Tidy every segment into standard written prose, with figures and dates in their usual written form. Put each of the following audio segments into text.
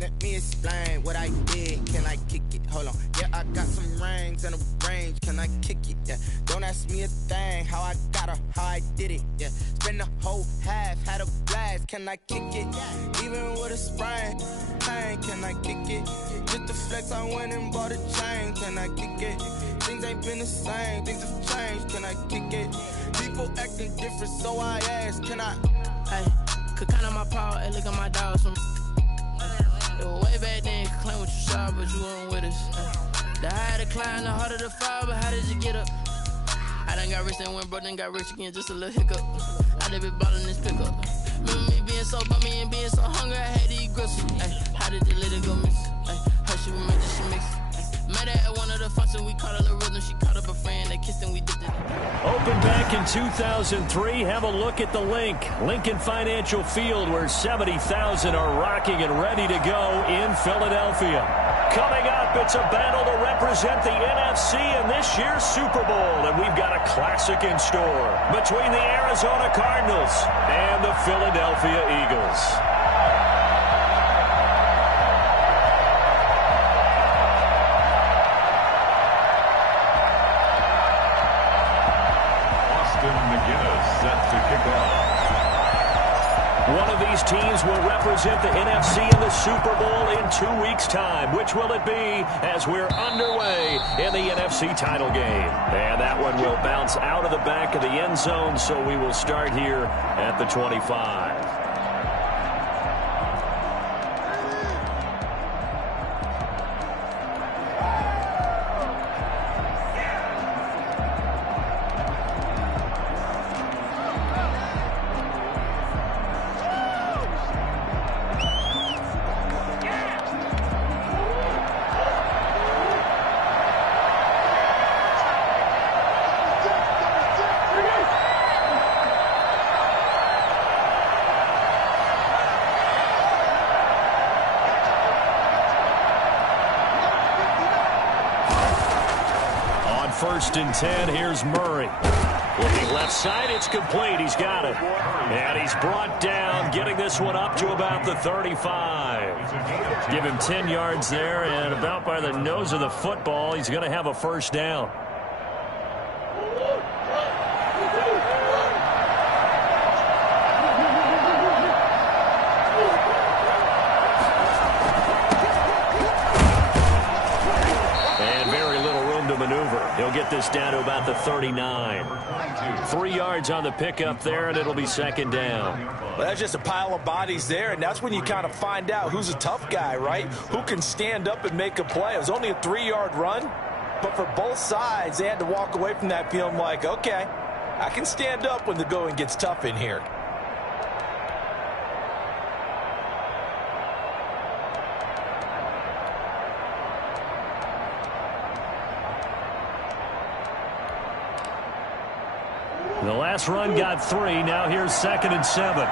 let me explain what I did. Can I kick it? Hold on. Yeah, I got some rings and a range. Can I kick it? Yeah. Don't ask me a thing. How I got her, how I did it. Yeah. Spend the whole half, had a blast. Can I kick it? Even with a sprain. Pain, can I kick it? Just to flex, I went and bought a chain. Can I kick it? Things ain't been the same. Things have changed. Can I kick it? People acting different, so I ask. Can I? Hey, could count on my power. Hey, look at my dogs from. It was way back then, could claim what you saw, but you weren't with us. The higher the climb, the harder the fall, but how did you get up? I done got rich and went broke, then got rich again, just a little hiccup. I done been ballin' this pickup. Remember me being so bummy and being so hungry, I had to eat gristle. Ay, how did the little go miss? Ay, her she remember she mixed. Met her at one of the functions, we caught her the rhythm, she caught up a friend, they kissed and we did it. Opened back in 2003. Have a look at the link. Lincoln Financial Field, where 70,000 are rocking and ready to go in Philadelphia. Coming up, it's a battle to represent the NFC in this year's Super Bowl. And we've got a classic in store between the Arizona Cardinals and the Philadelphia Eagles. One of these teams will represent the NFC in the Super Bowl in 2 weeks' time. Which will it be as we're underway in the NFC title game? And that one will bounce out of the back of the end zone, so we will start here at the 25. First and 10, here's Murray. Looking left side, it's complete. He's got it. And he's brought down, getting this one up to about the 35. Give him 10 yards there, and about by the nose of the football, he's going to have a first down. He'll get this down to about the 39. 3 yards on the pickup there, and it'll be second down. Well, that's just a pile of bodies there, and that's when you kind of find out who's a tough guy, right? Who can stand up and make a play. It was only a 3-yard run, but for both sides, they had to walk away from that feeling like, okay, I can stand up when the going gets tough in here. The last run got 3. Now here's 2nd and 7.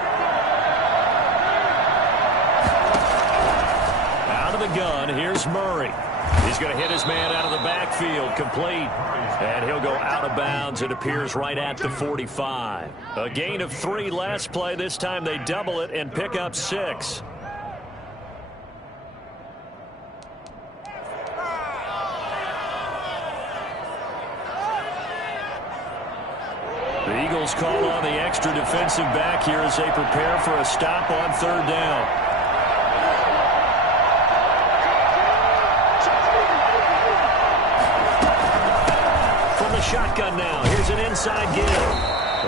Out of the gun, here's Murray. He's going to hit his man out of the backfield, complete. And he'll go out of bounds. It appears right at the 45. A gain of 3 last play. This time they double it and pick up 6. The Eagles call on the extra defensive back here as they prepare for a stop on 3rd down. From the shotgun now, here's an inside give.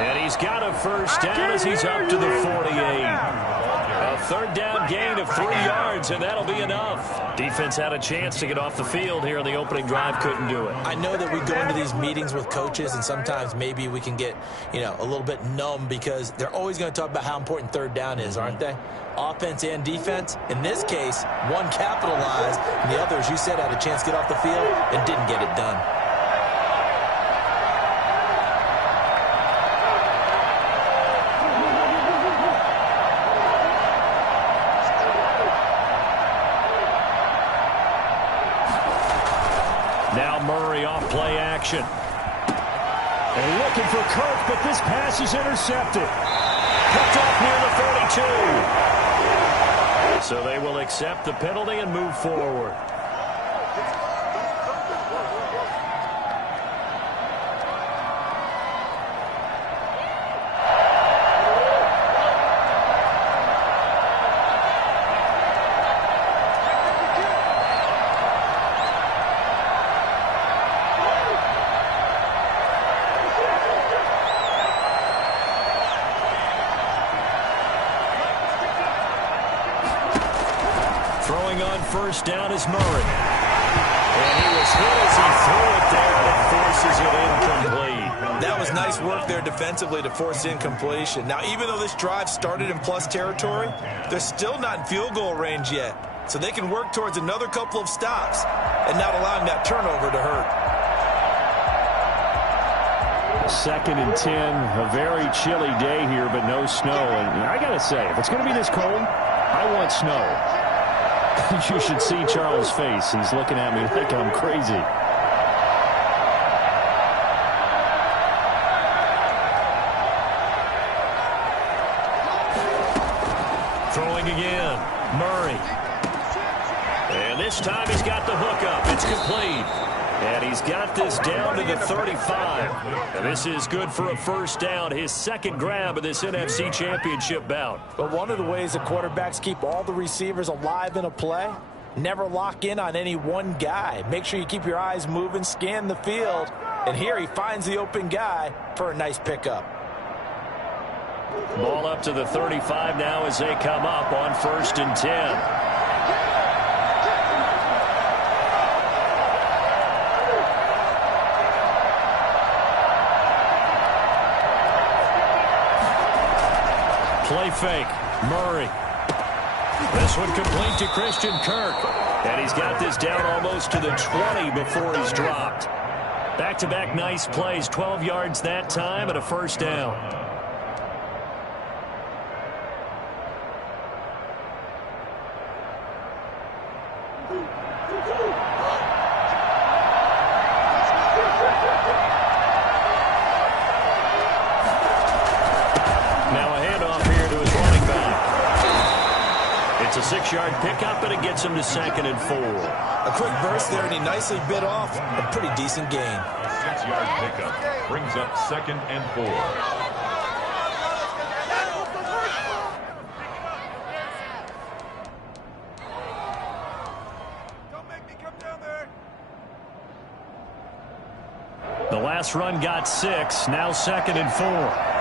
And he's got a first down as he's up to the 48. A 3rd down gain of 3 yards, and that'll be enough. Defense had a chance to get off the field here in the opening drive, couldn't do it. I know that we go into these meetings with coaches, and sometimes maybe we can get, a little bit numb because they're always going to talk about how important 3rd down is, aren't they? Offense and defense. In this case, one capitalized, and the other, as you said, had a chance to get off the field and didn't get it done. Now Murray off play action. And looking for Kirk, but this pass is intercepted. Picked off near the 32. So they will accept the penalty and move forward. Throwing on first down is Murray. And he was hit as he threw it there, and it forces it incomplete. That was nice work there defensively to force incompletion. Now, even though this drive started in plus territory, they're still not in field goal range yet. So they can work towards another couple of stops and not allowing that turnover to hurt. 2nd and 10, a very chilly day here, but no snow. And I got to say, if it's going to be this cold, I want snow. You should see Charles' face. He's looking at me like I'm crazy. Throwing again, Murray. And this time he's got the hook up. It's complete. And he's got this down to the 35. And this is good for a first down, his second grab of this NFC Championship bout. But one of the ways that quarterbacks keep all the receivers alive in a play, never lock in on any one guy. Make sure you keep your eyes moving, scan the field. And here he finds the open guy for a nice pickup. Ball up to the 35 now as they come up on 1st and 10. Play fake. Murray. This one complete to Christian Kirk. And he's got this down almost to the 20 before he's dropped. Back-to-back nice plays. 12 yards that time and a first down. It's a 6-yard pickup, and it gets him to 2nd and 4. A quick burst there, and he nicely bit off a pretty decent gain. 6-yard pickup brings up 2nd and 4. The last run got 6, now 2nd and 4.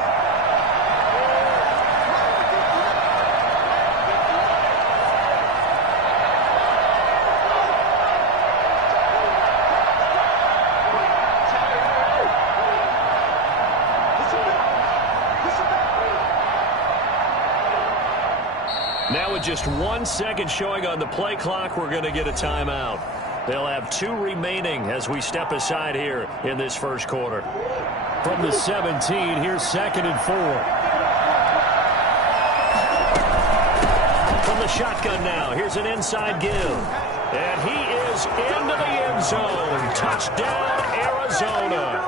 Now with just 1 second showing on the play clock, we're going to get a timeout. They'll have 2 remaining as we step aside here in this first quarter. From the 17, here's 2nd and 4. From the shotgun now, here's an inside give. And he is into the end zone. Touchdown, Arizona.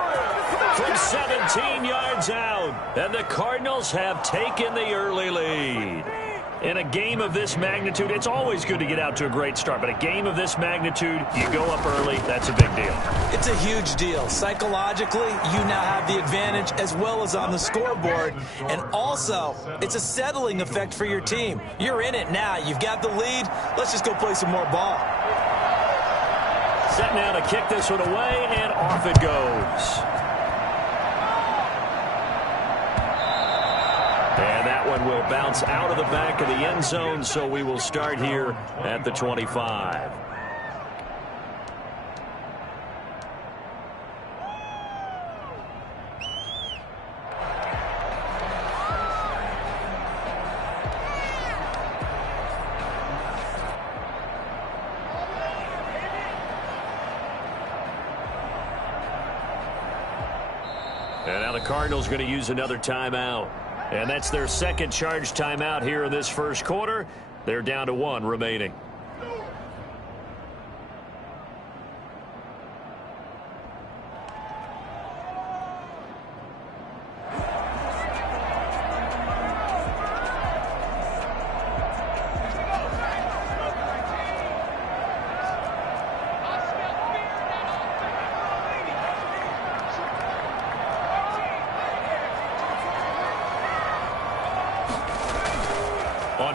From 17 yards out. And the Cardinals have taken the early lead. In a game of this magnitude, it's always good to get out to a great start, but a game of this magnitude, you go up early, that's a big deal. It's a huge deal. Psychologically, you now have the advantage as well as on the scoreboard, and also, it's a settling effect for your team. You're in it now. You've got the lead. Let's just go play some more ball. Set now to kick this one away, and off it goes. And that one will bounce out of the back of the end zone, so we will start here at the 25. And now the Cardinals going to use another timeout. And that's their second charge timeout here in this first quarter. They're down to 1 remaining.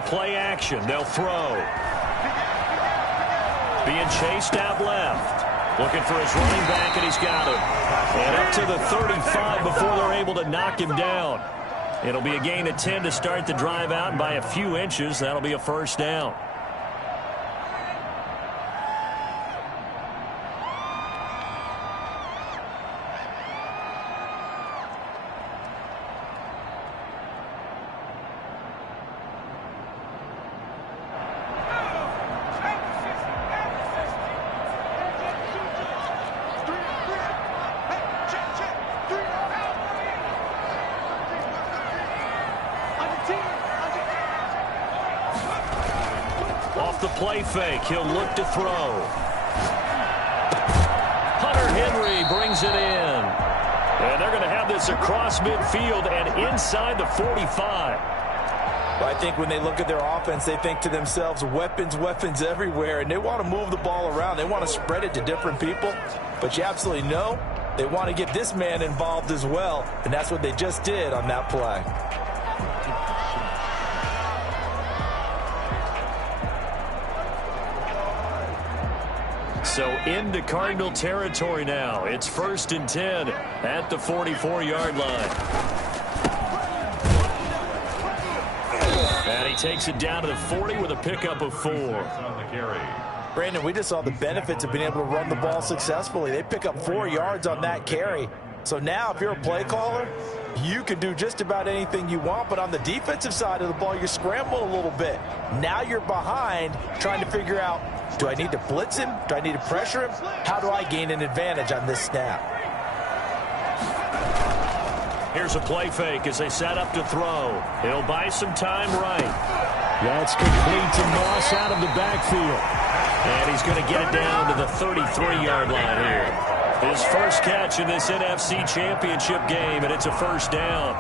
play action. They'll throw. Being chased out left. Looking for his running back, and he's got him. And up to the 35 before they're able to knock him down. It'll be a gain of 10 to start the drive out, and by a few inches, that'll be a first down. The play fake. He'll look to throw. Hunter Henry brings it in. And they're going to have this across midfield and inside the 45. Well, I think when they look at their offense, they think to themselves, weapons, weapons everywhere, and they want to move the ball around. They want to spread it to different people. But you absolutely know they want to get this man involved as well, and that's what they just did on that play. So into Cardinal territory now. It's 1st and 10 at the 44-yard line. And he takes it down to the 40 with a pickup of 4. Brandon, we just saw the benefits of being able to run the ball successfully. They pick up 4 yards on that carry. So now if you're a play caller, you can do just about anything you want, but on the defensive side of the ball, you're scrambling a little bit. Now you're behind trying to figure out, do I need to blitz him? Do I need to pressure him? How do I gain an advantage on this snap? Here's a play fake as they set up to throw. He'll buy some time right. That's complete to Moss out of the backfield. And he's going to get it down to the 33-yard line here. His first catch in this NFC Championship game, and it's a first down.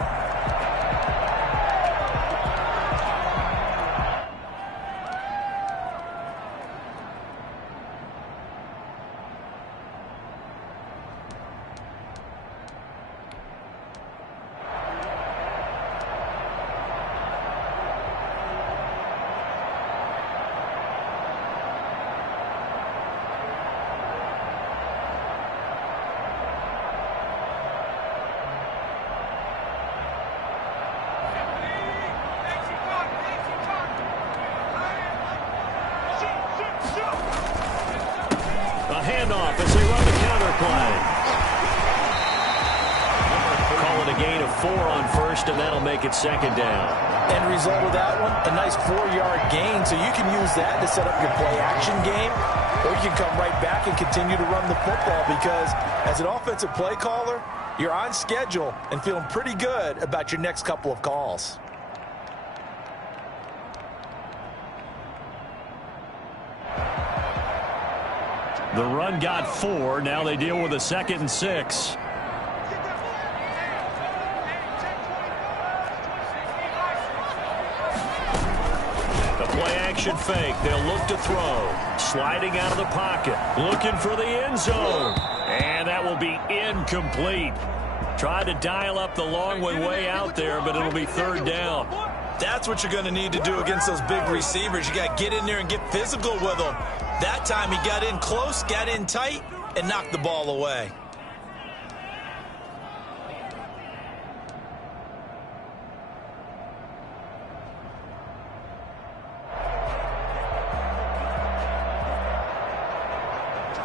Handoff as they run the counter play. Call it a gain of 4 on first, and that'll make it 2nd down. End result of that one, a nice 4-yard gain, so you can use that to set up your play-action game, or you can come right back and continue to run the football because as an offensive play caller, you're on schedule and feeling pretty good about your next couple of calls. The run got 4. Now they deal with a 2nd and 6. The play-action fake. They'll look to throw. Sliding out of the pocket. Looking for the end zone. And that will be incomplete. Tried to dial up the long one way out there, but it'll be 3rd down. That's what you're going to need to do against those big receivers. You got to get in there and get physical with them. That time he got in close, got in tight, and knocked the ball away.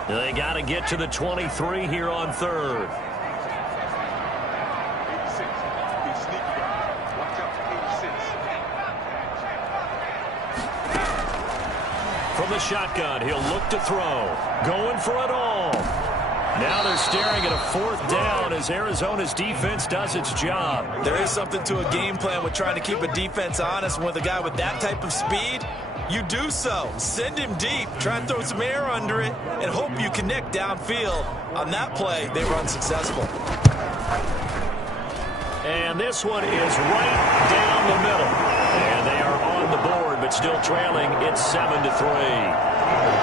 They got to get to the 23 here on 3rd. From the shotgun, he'll look to throw. Going for it all. Now they're staring at a 4th down as Arizona's defense does its job. There is something to a game plan with trying to keep a defense honest. With a guy with that type of speed, you do so. Send him deep. Try and throw some air under it and hope you connect downfield. On that play, they run successful. And this one is right down the middle. And they are on the board, but still trailing. It's 7-3.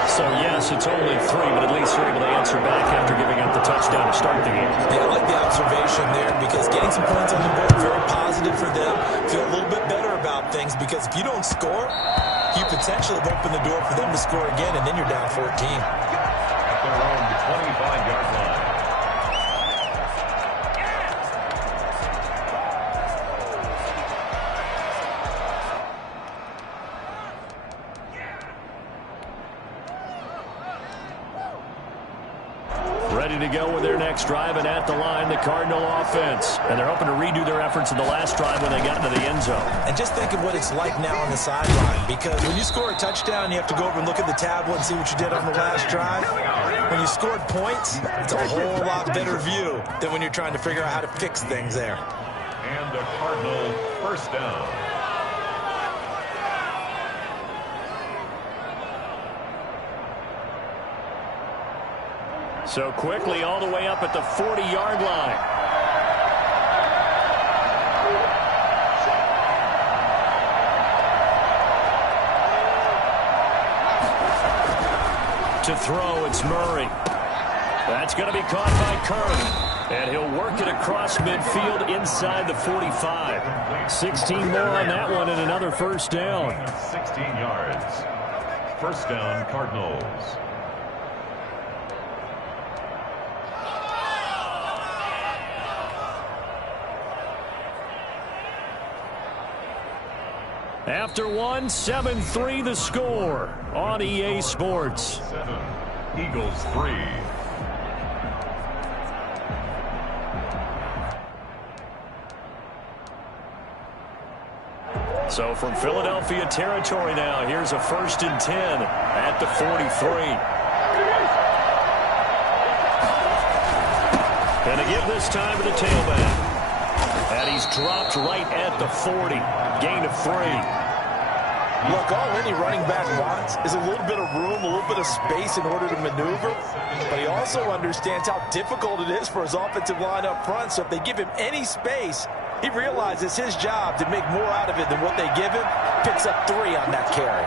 So, yes, it's only 3, but at least they're able to answer back after giving up the touchdown to start the game. Yeah, I like the observation there because getting some points on the board, very positive for them. Feel a little bit better about up things, because if you don't score, you potentially have opened the door for them to score again, and then you're down 14. At their own 25-yard line. Ready to go with their next drive, and at the line, the Cardinal offense. And they're hoping to redo their efforts in the last drive when they got into the end zone. And just think of what it's like now on the sideline, because when you score a touchdown, you have to go over and look at the tablet and see what you did on the last drive. When you scored points, it's a whole lot better view than when you're trying to figure out how to fix things there. And a Cardinal first down. So quickly all the way up at the 40-yard line. To throw, it's Murray. That's going to be caught by Kirk. And he'll work it across midfield inside the 45. 16 more on that one and another first down. 16 yards. First down, Cardinals. After one, 7-3 the score on EA Sports. 7, Eagles 3. So from Philadelphia territory now, here's a 1st and 10 at the 43. And a give this time to the tailback. And he's dropped right at the 40. Gain of 3. Look, all any running back wants is a little bit of room, a little bit of space in order to maneuver. But he also understands how difficult it is for his offensive line up front. So if they give him any space, he realizes his job to make more out of it than what they give him. Picks up 3 on that carry.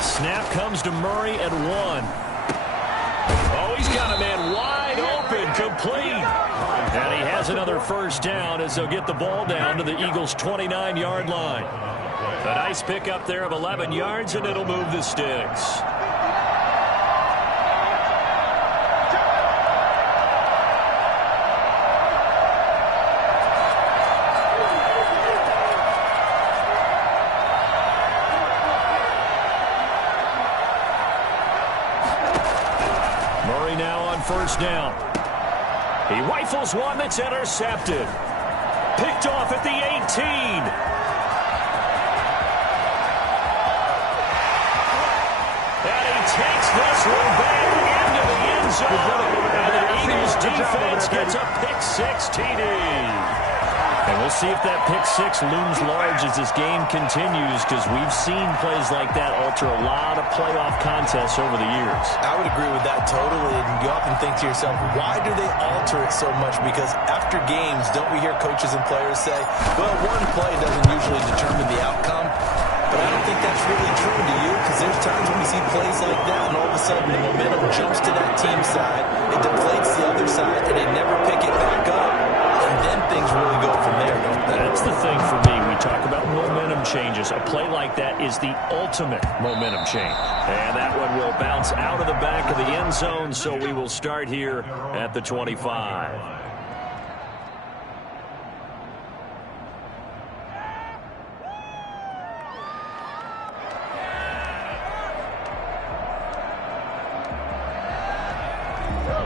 Snap comes to Murray at 1. Oh, he's got a man wide open, complete. And he has another first down as they'll get the ball down to the Eagles' 29-yard line. A nice pickup there of 11 yards, and it'll move the sticks. First down. He rifles one that's intercepted. Picked off at the 18. And he takes this one back into the end zone. And the Eagles defense gets a pick-6 TD. And we'll see if that pick-6 looms large as this game continues, because we've seen plays like that alter a lot of playoff contests over the years. I would agree with that totally. And you often think to yourself, why do they alter it so much? Because after games, don't we hear coaches and players say, well, one play doesn't usually determine the outcome. But I don't think that's really true to you, because there's times when we see plays like that, and all of a sudden the momentum jumps to that team side, it deflates the other side, and they never pick it back up. And then things really go from there, don't they? That's the thing for me. We talk about momentum changes. A play like that is the ultimate momentum change. And that one will bounce out of the back of the end zone, so we will start here at the 25.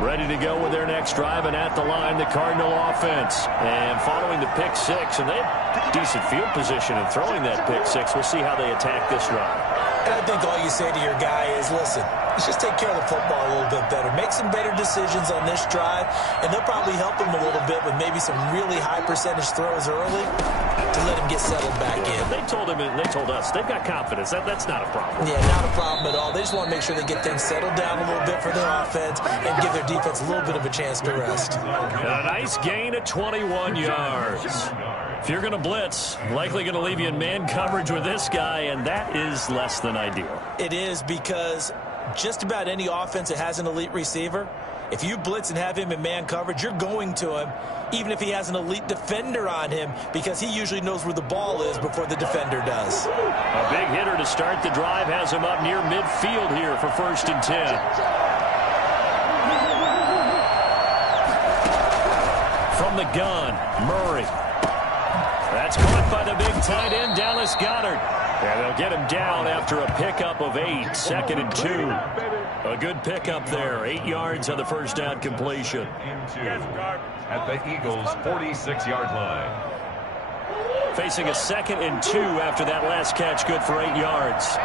Ready to go with their next drive, and at the line, the Cardinal offense. And following the pick-6, and they have decent field position in throwing that pick-6. We'll see how they attack this drive. And I think all you say to your guy is, listen, let's just take care of the football a little bit better. Make some better decisions on this drive, and they'll probably help him a little bit with maybe some really high percentage throws early to let him get settled back in. They told him, and they told us, they've got confidence. That's not a problem. Yeah, not a problem at all. They just want to make sure they get things settled down a little bit for their offense and give their defense a little bit of a chance to rest. A nice gain of 21 yards. If you're going to blitz, likely going to leave you in man coverage with this guy, and that is less than ideal. It is, because just about any offense that has an elite receiver, if you blitz and have him in man coverage, you're going to him, even if he has an elite defender on him, because he usually knows where the ball is before the defender does. A big hitter to start the drive has him up near midfield here for 1st and 10. From the gun, Murray. That's caught by the big tight end, Dallas Goedert. And they'll get him down after a pickup of 8, 2nd and 2. A good pickup there, 8 yards on the first down completion. At the Eagles' 46-yard line. Facing a 2nd and 2 after that last catch, good for 8 yards.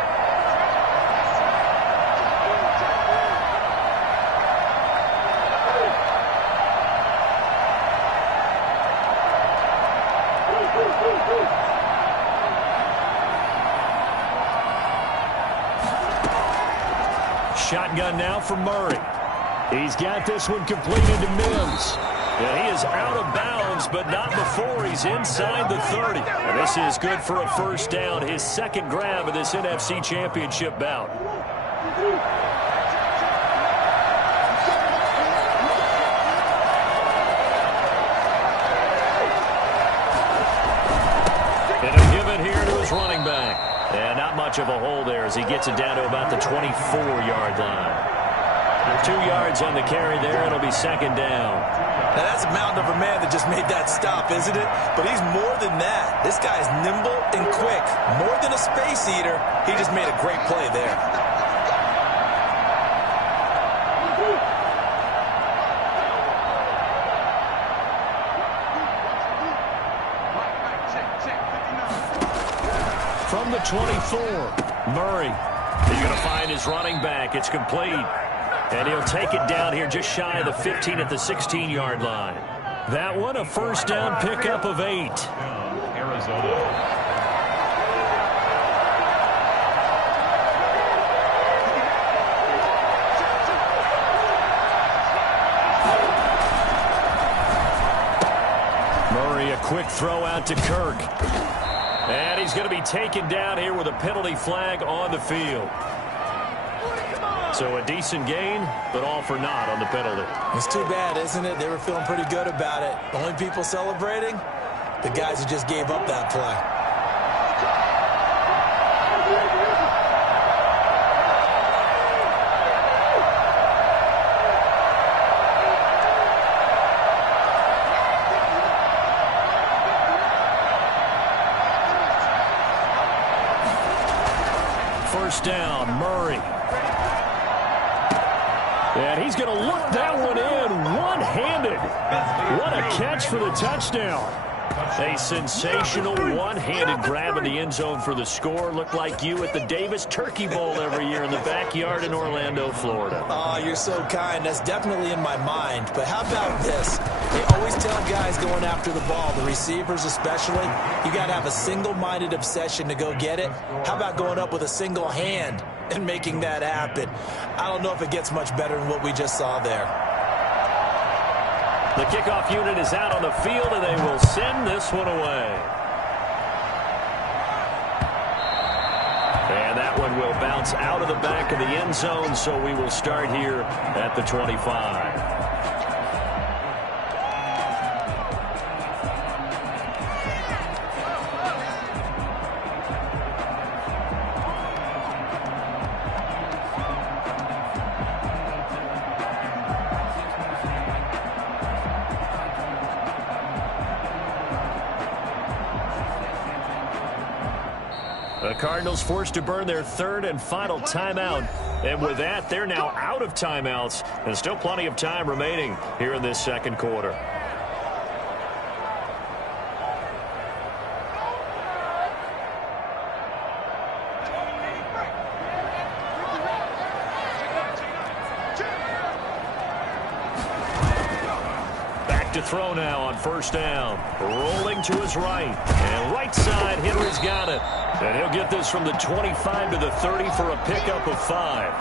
Shotgun now for Murray. He's got this one completed to Mims. And he is out of bounds, but not before he's inside the 30. And this is good for a first down, his second grab of this NFC Championship bout. And a give it here to his running back. And not much of a hole there as he gets it down to about the 24-yard line. 2 yards on the carry there. It'll be second down. Now, that's a mountain of a man that just made that stop, isn't it? But he's more than that. This guy is nimble and quick. More than a space eater, he just made a great play there. From the 24, Murray. He's going to find his running back. It's complete. And he'll take it down here just shy of the 15 at the 16-yard line. That one, a first down pickup of 8. Arizona. Murray, a quick throw out to Kirk. And he's going to be taken down here with a penalty flag on the field. So a decent gain, but all for naught on the penalty. It's too bad, isn't it? They were feeling pretty good about it. The only people celebrating, the guys who just gave up that play. First down, Murray. And he's going to look that one in one-handed. What a catch for the touchdown. A sensational one-handed grab in the end zone for the score. Looked like you at the Davis Turkey Bowl every year in the backyard in Orlando, Florida. Oh, you're so kind. That's definitely in my mind. But how about this? They always tell guys going after the ball, the receivers especially, you got to have a single-minded obsession to go get it. How about going up with a single hand and making that happen? I don't know if it gets much better than what we just saw there. The kickoff unit is out on the field, and they will send this one away. And that one will bounce out of the back of the end zone, so we will start here at the 25. The Cardinals forced to burn their third and final timeout. And with that, they're now out of timeouts. And still plenty of time remaining here in this second quarter. To throw now on first down. Rolling to his right. And right side, Henry's got it. And he'll get this from the 25 to the 30 for a pickup of 5.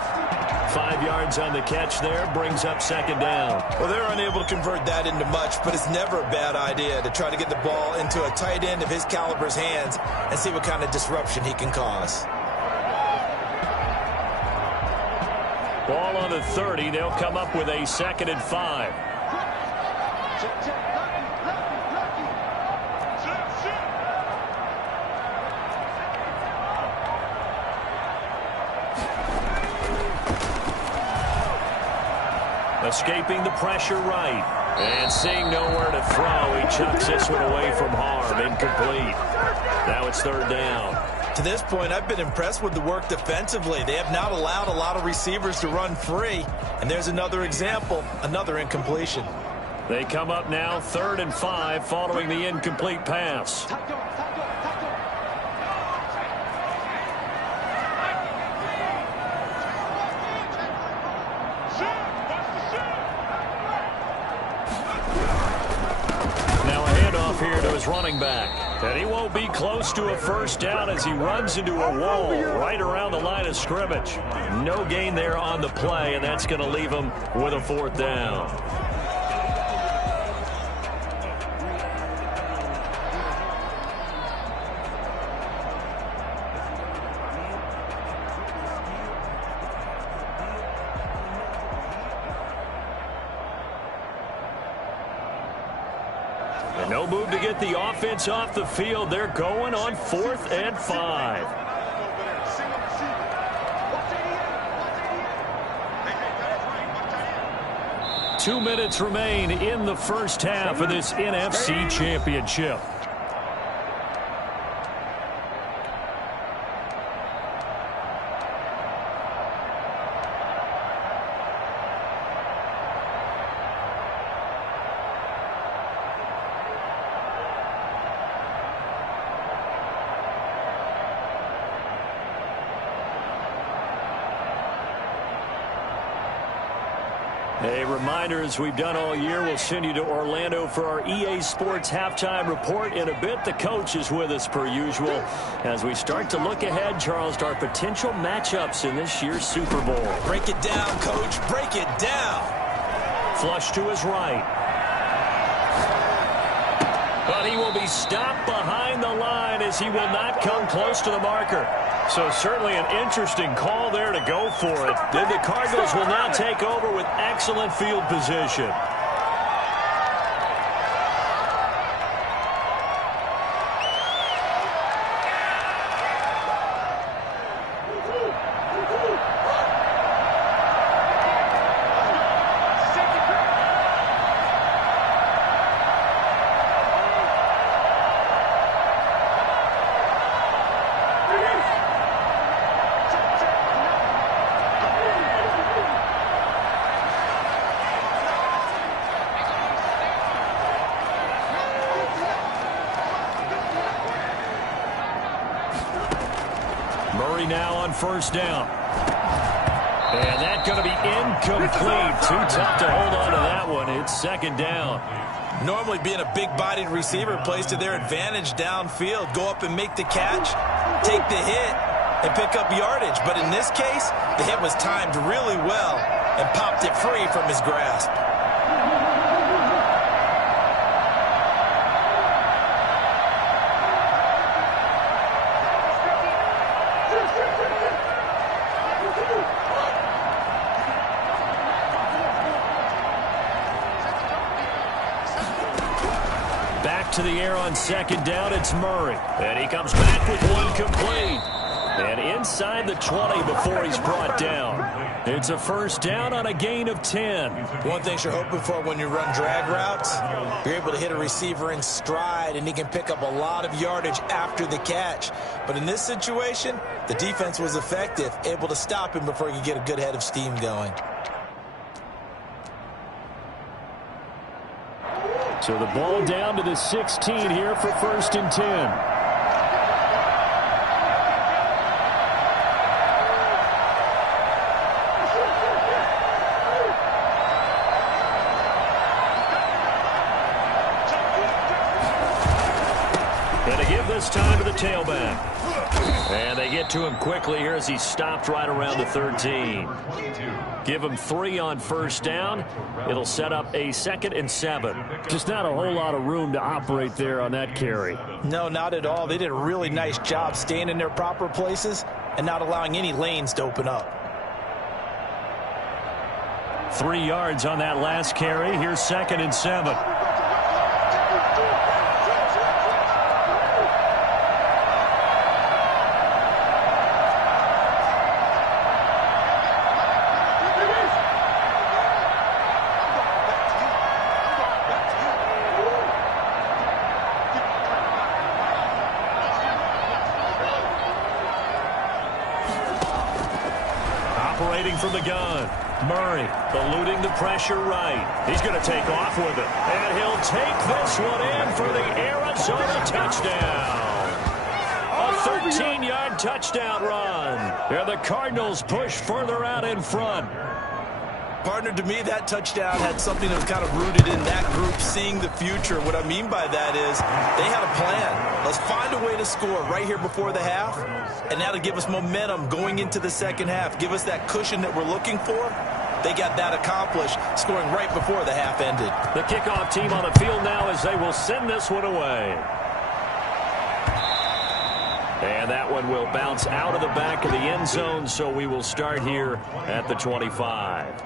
5 yards on the catch there, brings up second down. Well, they're unable to convert that into much, but it's never a bad idea to try to get the ball into a tight end of his caliber's hands and see what kind of disruption he can cause. Ball on the 30. They'll come up with a 2nd and 5. Escaping the pressure right. And seeing nowhere to throw, he chucks this one away from harm. Incomplete. Now it's 3rd down. To this point, I've been impressed with the work defensively. They have not allowed a lot of receivers to run free. And there's another example, another incompletion. They come up now 3rd and 5 following the incomplete pass. Here to his running back. And he won't be close to a 1st down as he runs into a wall right around the line of scrimmage. No gain there on the play, and that's going to leave him with a 4th down. No move to get the offense off the field. They're going on 4th and 5. Two minutes remain in the first half of this NFC Championship. A reminder, as we've done all year, we'll send you to Orlando for our EA Sports halftime report. In a bit, the coach is with us per usual as we start to look ahead, Charles, to our potential matchups in this year's Super Bowl. Break it down, Coach. Break it down. Flush to his right. But he will be stopped behind the line as he will not come close to the marker. So certainly an interesting call there to go for it. Then the Cardinals will now take over with excellent field position. Now on 1st down. And that's going to be incomplete. Too tough to hold on to that one. It's 2nd down. Normally being a big-bodied receiver plays to their advantage downfield. Go up and make the catch, take the hit, and pick up yardage. But in this case, the hit was timed really well and popped it free from his grasp. To the air on 2nd down, it's Murray. And he comes back with one complete. And inside the 20 before he's brought down. It's a 1st down on a gain of 10. One thing you're hoping for when you run drag routes, you're able to hit a receiver in stride, and he can pick up a lot of yardage after the catch. But in this situation, the defense was effective, able to stop him before he could get a good head of steam going. So the ball down to the 16 here for 1st and 10. This time to the tailback. And they get to him quickly here as he stopped right around the 13. Give him 3 on first down. It'll set up a 2nd and 7. Just not a whole lot of room to operate there on that carry. No, not at all. They did a really nice job staying in their proper places and not allowing any lanes to open up. 3 yards on that last carry. Here's 2nd and 7. From the gun. Murray eluding the pressure right. He's going to take off with it. And he'll take this one in for the Arizona touchdown. A 13-yard touchdown run. And the Cardinals push further out in front. Partner, to me, that touchdown had something that was kind of rooted in that group seeing the future. What I mean by that is they had a plan. Let's find a way to score right here before the half, and that'll give us momentum going into the second half, give us that cushion that we're looking for. They got that accomplished, scoring right before the half ended. The kickoff team on the field now as they will send this one away. And that one will bounce out of the back of the end zone, so we will start here at the 25.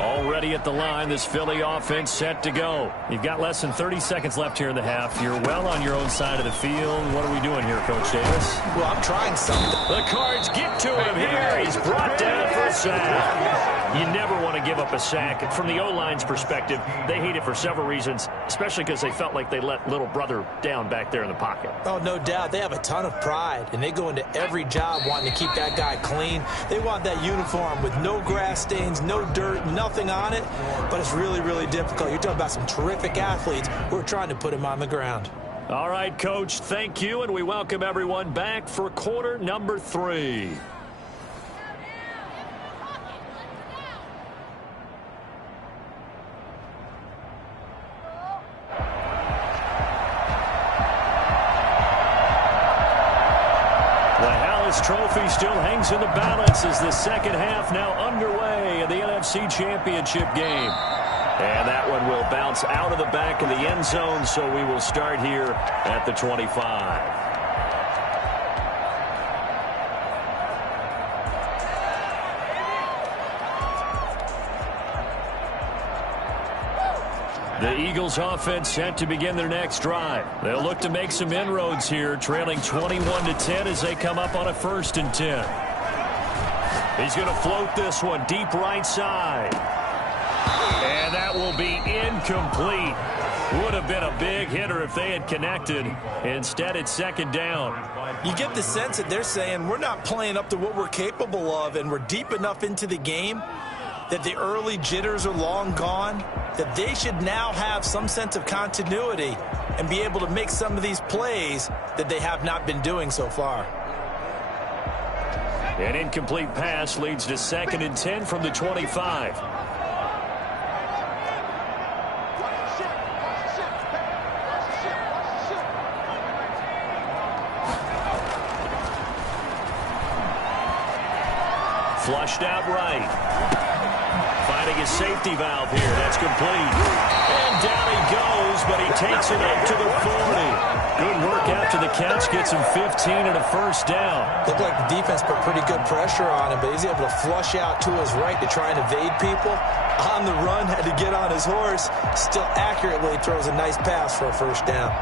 Already at the line, this Philly offense set to go. You've got less than 30 seconds left here in the half. You're well on your own side of the field. What are we doing here, Coach Davis? Well, I'm trying something. The Cards get to him here. He's brought down for a sack. You never want to give up a sack. From the O-line's perspective, they hate it for several reasons, especially because they felt like they let little brother down back there in the pocket. Oh, no doubt. They have a ton of pride, and they go into every job wanting to keep that guy clean. They want that uniform with no grass stains, no dirt, nothing on it, but it's really, really difficult. You're talking about some terrific athletes who are trying to put him on the ground. All right, Coach, thank you, and we welcome everyone back for quarter number 3. Trophy still hangs in the balance as the second half now underway in the NFC Championship game. And that one will bounce out of the back of the end zone, so we will start here at the 25. The Eagles offense set to begin their next drive. They'll look to make some inroads here, trailing 21-10 as they come up on a 1st and 10. He's going to float this one deep right side. And that will be incomplete. Would have been a big hitter if they had connected. Instead, it's 2nd down. You get the sense that they're saying we're not playing up to what we're capable of, and we're deep enough into the game that the early jitters are long gone, that they should now have some sense of continuity and be able to make some of these plays that they have not been doing so far. An incomplete pass leads to 2nd and 10 from the 25. Flushed out right. Finding his safety valve here. That's complete. And down he goes, but he takes it up to the 40. Good work after the catch. Gets him 15 and a 1st down. Looked like the defense put pretty good pressure on him, but he's able to flush out to his right to try and evade people. On the run, had to get on his horse. Still accurately throws a nice pass for a 1st down.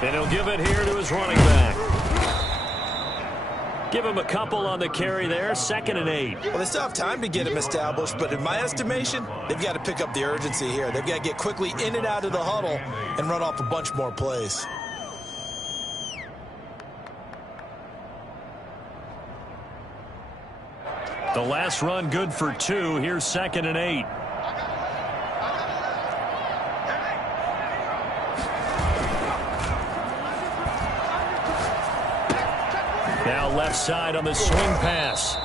And he'll give it here to his running back. Give him a couple on the carry there, 2nd and 8. Well, they still have time to get him established, but in my estimation, they've got to pick up the urgency here. They've got to get quickly in and out of the huddle and run off a bunch more plays. The last run good for 2. Here's 2nd and 8. Now left side on the swing pass.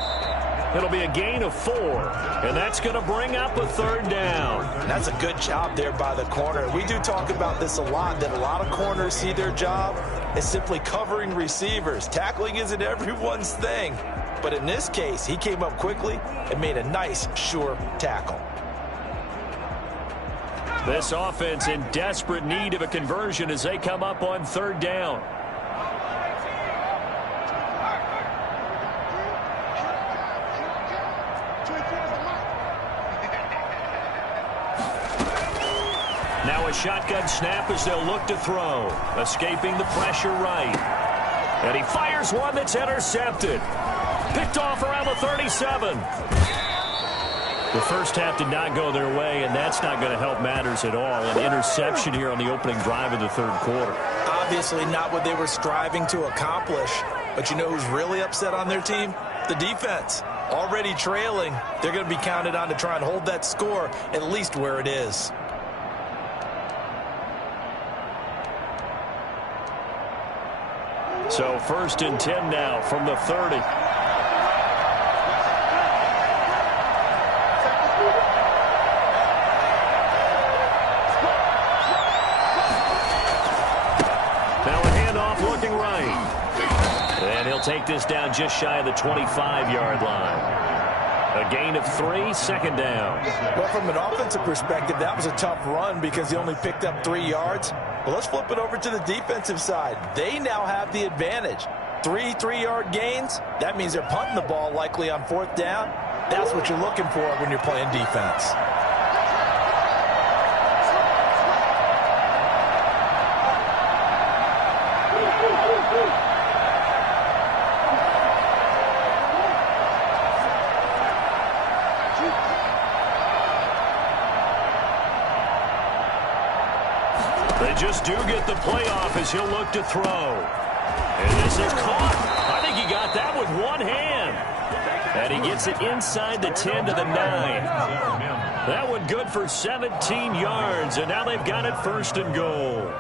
It'll be a gain of 4, and that's going to bring up a 3rd down. That's a good job there by the corner. We do talk about this a lot, that a lot of corners see their job as simply covering receivers. Tackling isn't everyone's thing. But in this case, he came up quickly and made a nice, sure tackle. This offense in desperate need of a conversion as they come up on 3rd down. Now a shotgun snap as they'll look to throw. Escaping the pressure right. And he fires one that's intercepted. Picked off around the 37. The first half did not go their way, and that's not going to help matters at all. An interception here on the opening drive of the 3rd quarter. Obviously not what they were striving to accomplish. But you know who's really upset on their team? The defense. Already trailing. They're going to be counted on to try and hold that score at least where it is. So 1st and 10 now from the 30. Now a handoff looking right. And he'll take this down just shy of the 25-yard line. A gain of 3, 2nd down. Well, from an offensive perspective, that was a tough run because he only picked up 3 yards. Well, let's flip it over to the defensive side. They now have the advantage. 3 3-yard gains. That means they're punting the ball likely on 4th down. That's what you're looking for when you're playing defense. They just do get the playoff as he'll look to throw. And this is caught. I think he got that with one hand. And he gets it inside the 10 to the 9. That one good for 17 yards, and now they've got it 1st and goal.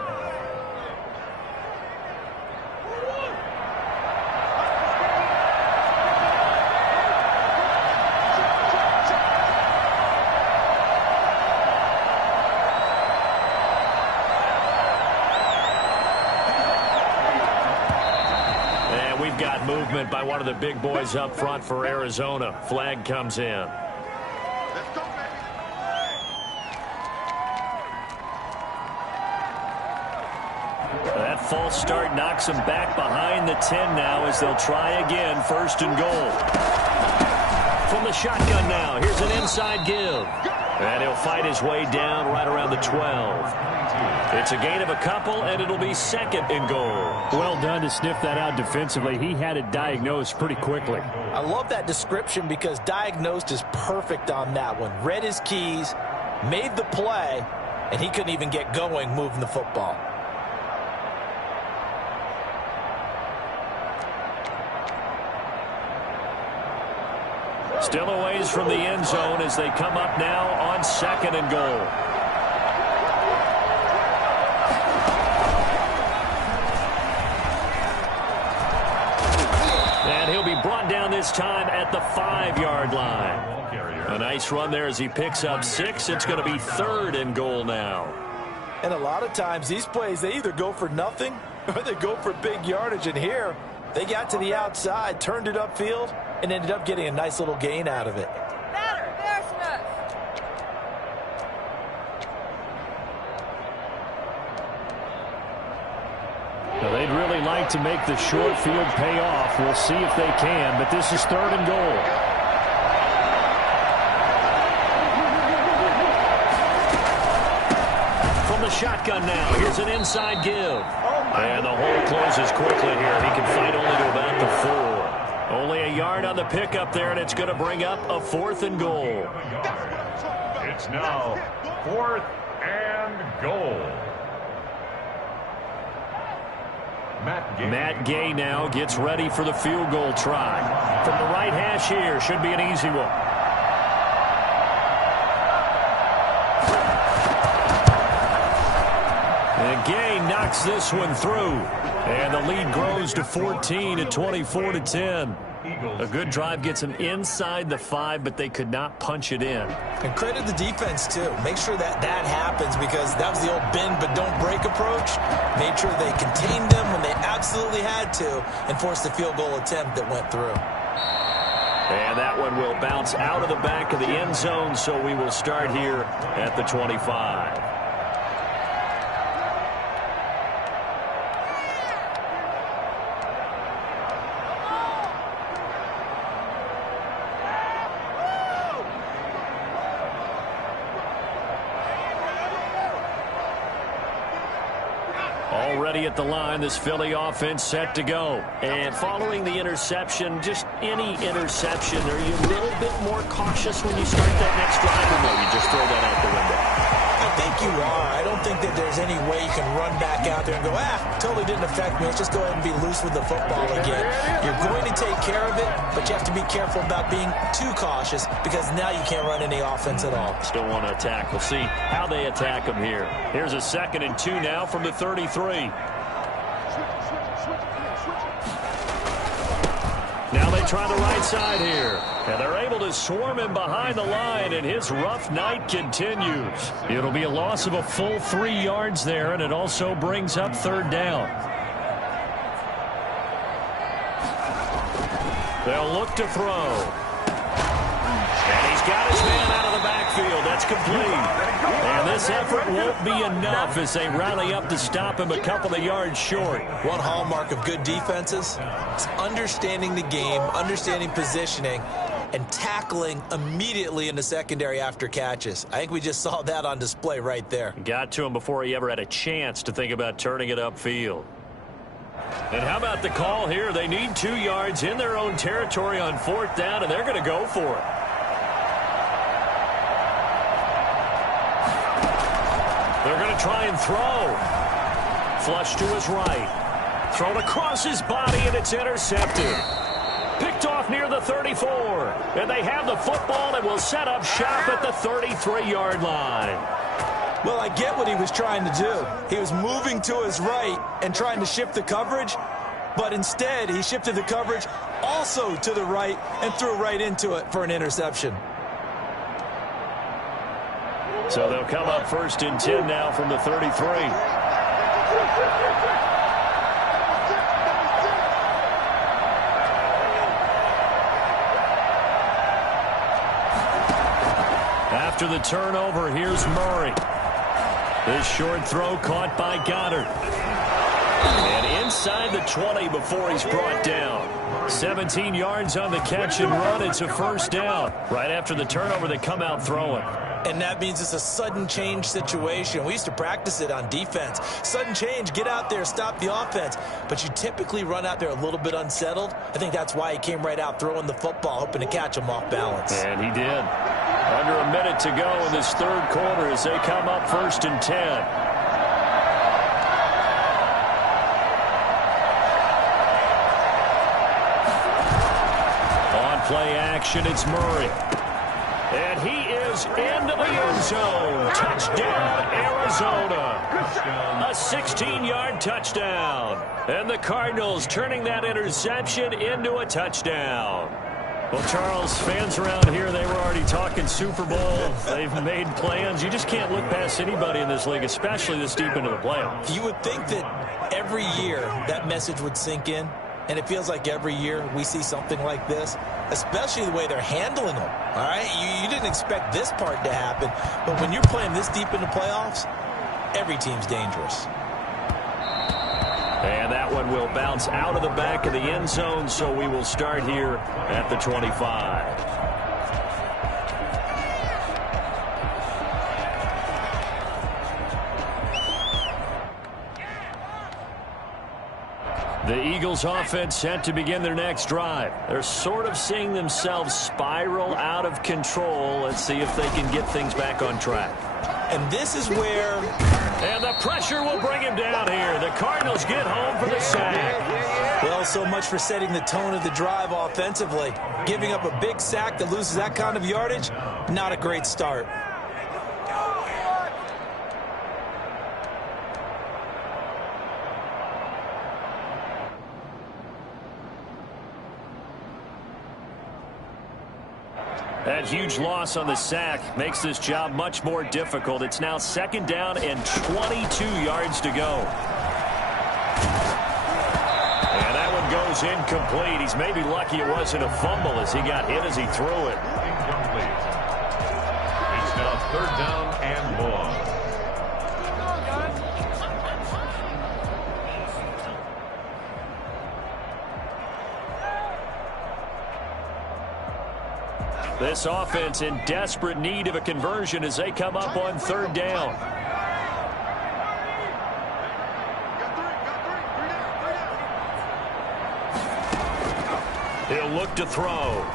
Movement by one of the big boys up front for Arizona. Flag comes in. Let's go, baby. That false start knocks him back behind the 10 now as they'll try again. 1st and goal. From the shotgun now. Here's an inside give. And he'll fight his way down right around the 12. It's a gain of a couple, and it'll be 2nd and goal. Well done to sniff that out defensively. He had it diagnosed pretty quickly. I love that description because diagnosed is perfect on that one. Read his keys, made the play, and he couldn't even get going moving the football. Still a ways from the end zone as they come up now on 2nd and goal. And he'll be brought down this time at the 5-yard line. A nice run there as he picks up 6. It's going to be 3rd and goal now. And a lot of times these plays, they either go for nothing or they go for big yardage. And here, they got to the outside, turned it upfield, and ended up getting a nice little gain out of it. Now, they'd really like to make the short field pay off. We'll see if they can, but this is 3rd and goal. From the shotgun now, here's an inside give. And the hole closes quickly here. He can fight only to about the 4. Only a yard on the pickup there, and it's going to bring up a 4th and goal. It's now 4th and goal. Matt Gay now gets ready for the field goal try. From the right hash here, should be an easy one. And Gay knocks this one through. And the lead grows to 14 at 24-10. A good drive gets them inside the 5, but they could not punch it in. And credit the defense, too. Make sure that happens, because that was the old bend but don't break approach. Made sure they contained them when they absolutely had to and forced the field goal attempt that went through. And that one will bounce out of the back of the end zone, so we will start here at the 25. Already at the line, this Philly offense set to go. And following the interception, just any interception, are you a little bit more cautious when you start that next drive, or no, you just throw that out the window? I think you are. I don't think that there's any way you can run back out there and go, totally didn't affect me. Let's just go ahead and be loose with the football again. You're going to take care of it, but you have to be careful about being too cautious, because now you can't run any offense at all. Still want to attack. We'll see how they attack them here. Here's a 2nd and 2 now from the 33. Now they try the right side here. And they're able to swarm him behind the line, and his rough night continues. It'll be a loss of a full 3 yards there, and it also brings up 3rd down. They'll look to throw. And he's got his man out of the backfield. That's complete. And this effort won't be enough as they rally up to stop him a couple of yards short. One hallmark of good defenses is understanding the game, understanding positioning, and tackling immediately in the secondary after catches. I think we just saw that on display right there. Got to him before he ever had a chance to think about turning it upfield. And how about the call here? They need 2 yards in their own territory on 4th down, and they're going to go for it. They're going to try and throw. Flush to his right. Thrown across his body, and it's intercepted. Picked off near the 34. And they have the football and will set up shop at the 33-yard line. Well, I get what he was trying to do. He was moving to his right and trying to shift the coverage, but instead he shifted the coverage also to the right and threw right into it for an interception. So they'll come up 1st and 10 now from the 33. After the turnover, here's Murray. This short throw caught by Goddard. And inside the 20 before he's brought down. 17 yards on the catch and run. It's a 1st down. Right after the turnover, they come out throwing. And that means it's a sudden change situation. We used to practice it on defense. Sudden change, get out there, stop the offense. But you typically run out there a little bit unsettled. I think that's why he came right out throwing the football, hoping to catch him off balance. And he did. Under a minute to go in this 3rd quarter as they come up 1st and 10. On play action, it's Murray. And he is into the end zone. Touchdown, Arizona. A 16-yard touchdown. And the Cardinals turning that interception into a touchdown. Well, Charles, fans around here, they were already talking Super Bowl. They've made plans. You just can't look past anybody in this league, especially this deep into the playoffs. You would think that every year that message would sink in, and it feels like every year we see something like this, especially the way they're handling them. All right, you didn't expect this part to happen, but when you're playing this deep in the playoffs, every team's dangerous. And that one will bounce out of the back of the end zone, so we will start here at the 25. The Eagles offense set to begin their next drive. They're sort of seeing themselves spiral out of control. Let's see if they can get things back on track. And this is where... And the pressure will bring him down here. The Cardinals get home for the sack. Well, so much for setting the tone of the drive offensively. Giving up a big sack that loses that kind of yardage, not a great start. That huge loss on the sack makes this job much more difficult. It's now 2nd down and 22 yards to go. And that one goes incomplete. He's maybe lucky it wasn't a fumble as he got hit as he threw it. Incomplete. It's now 3rd down and long. This offense in desperate need of a conversion as they come up on 3rd down. He'll look to throw.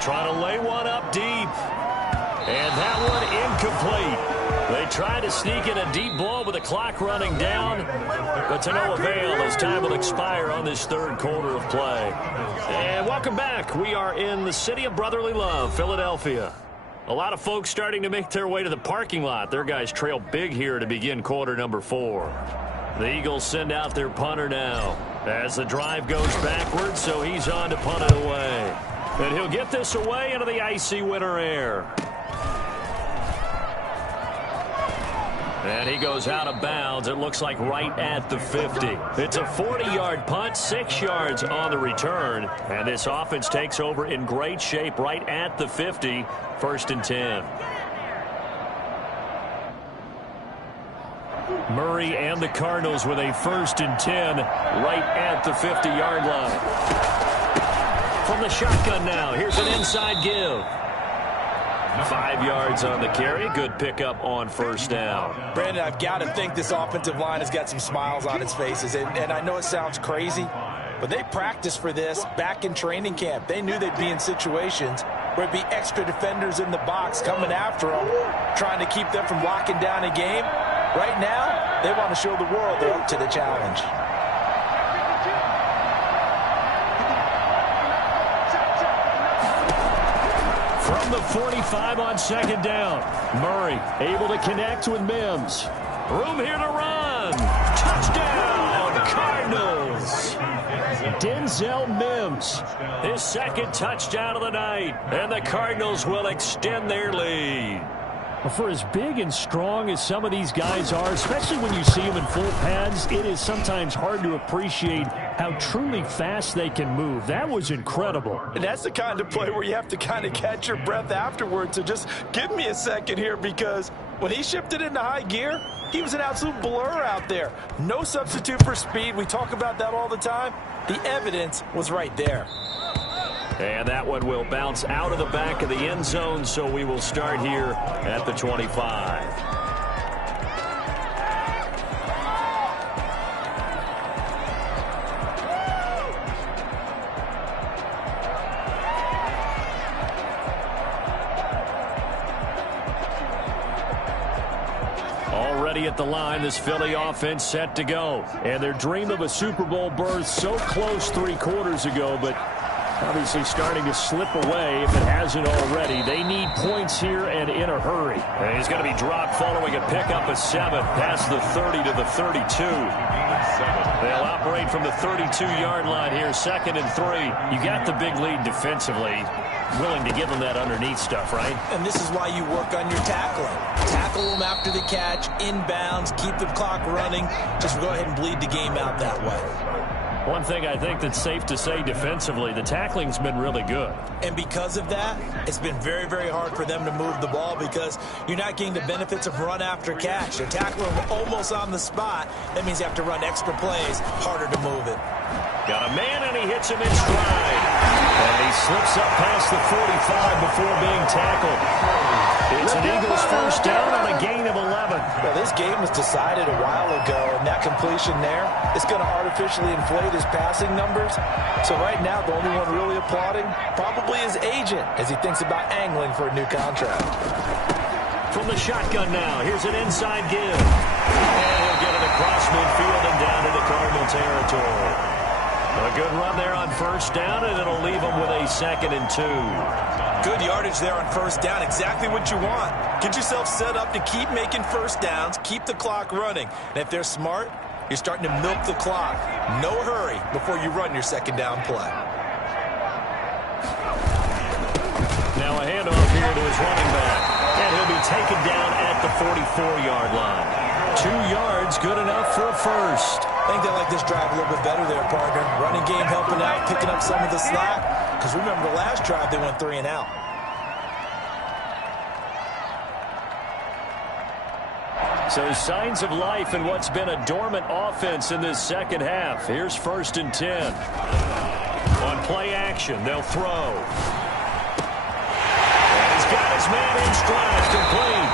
Trying to lay one up deep. And that one incomplete. They tried to sneak in a deep ball with the clock running down, but to no avail as time will expire on this 3rd quarter of play. And welcome back. We are in the city of brotherly love, Philadelphia. A lot of folks starting to make their way to the parking lot. Their guys trail big here to begin quarter number 4. The Eagles send out their punter now as the drive goes backwards, so he's on to punt it away. And he'll get this away into the icy winter air. And he goes out of bounds. It looks like right at the 50. It's a 40-yard punt, 6 yards on the return. And this offense takes over in great shape right at the 50, 1st and 10. Murray and the Cardinals with a 1st and 10 right at the 50-yard line. From the shotgun now, here's an inside give. 5 yards on the carry. Good pickup on 1st down. Brandon, I've got to think this offensive line has got some smiles on its faces. And I know it sounds crazy, but they practiced for this back in training camp. They knew they'd be in situations where it'd be extra defenders in the box coming after them, trying to keep them from locking down a game. Right now, they want to show the world they're up to the challenge. From the 45 on 2nd down. Murray able to connect with Mims. Room here to run. Touchdown, Cardinals. Denzel Mims, his 2nd touchdown of the night. And the Cardinals will extend their lead. For as big and strong as some of these guys are, especially when you see them in full pads, it is sometimes hard to appreciate how truly fast they can move. That was incredible. And that's the kind of play where you have to kind of catch your breath afterwards. So just give me a second here, because when he shifted into high gear, he was an absolute blur out there. No substitute for speed. We talk about that all the time. The evidence was right there. And that one will bounce out of the back of the end zone, so we will start here at the 25. Already at the line, this Philly offense set to go. And their dream of a Super Bowl berth so close 3 quarters ago, but obviously starting to slip away if it hasn't already. They need points here and in a hurry. And he's going to be dropped following a pickup of 7 past the 30 to the 32. They'll operate from the 32-yard line here, 2nd and 3. You got the big lead defensively. Willing to give them that underneath stuff, right? And this is why you work on your tackling. Tackle them after the catch, inbounds, keep the clock running. Just go ahead and bleed the game out that way. One thing I think that's safe to say defensively, the tackling's been really good. And because of that, it's been very, very hard for them to move the ball because you're not getting the benefits of run after catch. They're tackling almost on the spot. That means you have to run extra plays, harder to move it. Got a man, and he hits him in stride. And he slips up past the 45 before being tackled. It's an Eagles 1st down on a gain of 11. Well, this game was decided a while ago, and that completion there. It's going to artificially inflate his passing numbers. So right now, the only one really applauding probably his agent as he thinks about angling for a new contract. From the shotgun now, here's an inside give. And he'll get it across midfield and down into Cardinal territory. A good run there on first down, and it'll leave him with a 2nd and 2. Good yardage there on first down. Exactly what you want. Get yourself set up to keep making first downs, keep the clock running. And if they're smart, you're starting to milk the clock. No hurry before you run your 2nd down play. Now a handoff here to his running back. And he'll be taken down at the 44-yard line. 2 yards, good enough for a first. I think they like this drive a little bit better there, partner. Running game helping out, picking up some of the slack. Because remember, the last drive they went 3 and out. So signs of life in what's been a dormant offense in this second half. Here's 1st and 10. On play action, they'll throw. And he's got his man in stride, complete.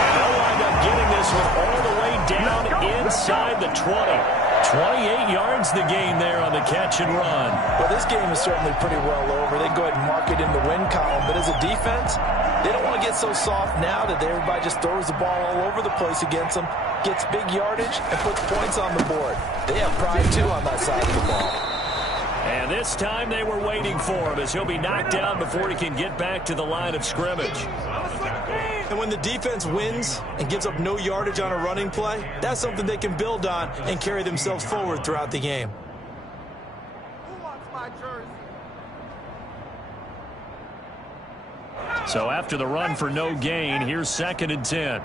And they'll wind up getting this one all the way down inside the 20. 28 yards the gain there on the catch and run. Well, this game is certainly pretty well over. They can go ahead and mark it in the win column. But as a defense, they don't want to get so soft now that everybody just throws the ball all over the place against them, gets big yardage, and puts points on the board. They have pride, too, on that side of the ball. And this time they were waiting for him as he'll be knocked down before he can get back to the line of scrimmage. And when the defense wins and gives up no yardage on a running play, that's something they can build on and carry themselves forward throughout the game. Who wants my jersey? So after the run for no gain, here's 2nd and 10.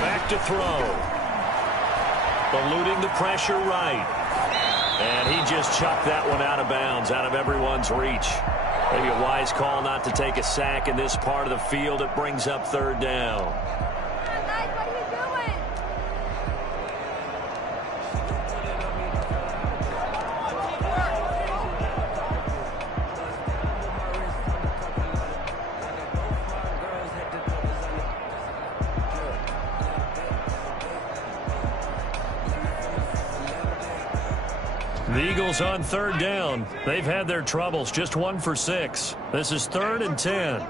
Back to throw. Eluding the pressure right. And he just chucked that one out of bounds, out of everyone's reach. Maybe a wise call not to take a sack in this part of the field. It brings up 3rd down. The Eagles on 3rd down. They've had their troubles, just 1 for 6. This is 3rd and 10.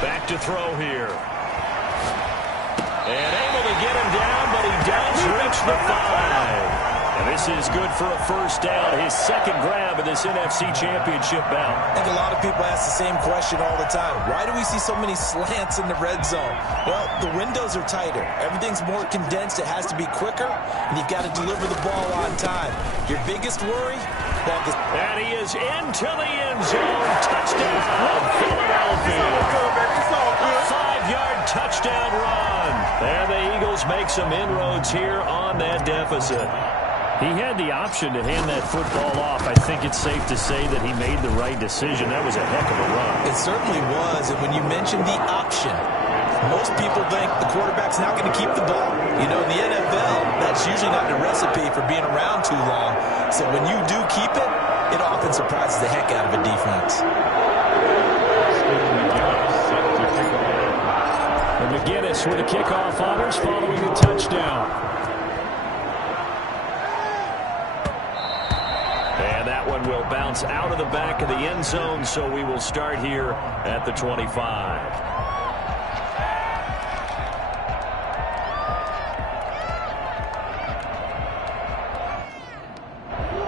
Back to throw here. And able to get him down, but he does reach the 5. And this is good for a first down, his 2nd grab of this NFC Championship bout. I think a lot of people ask the same question all the time. Why do we see so many slants in the red zone? Well, the windows are tighter. Everything's more condensed. It has to be quicker, and you've got to deliver the ball on time. Your biggest worry? And he is into the end zone. Touchdown, Philadelphia. A 5-yard touchdown run. And the Eagles make some inroads here on that deficit. He had the option to hand that football off. I think it's safe to say that he made the right decision. That was a heck of a run. It certainly was. And when you mentioned the option, most people think the quarterback's not going to keep the ball. You know, in the NFL, that's usually not the recipe for being around too long. So when you do keep it, it often surprises the heck out of a defense. And McGinnis with the kickoff honors following the touchdown. And that one will bounce out of the back of the end zone, so we will start here at the 25.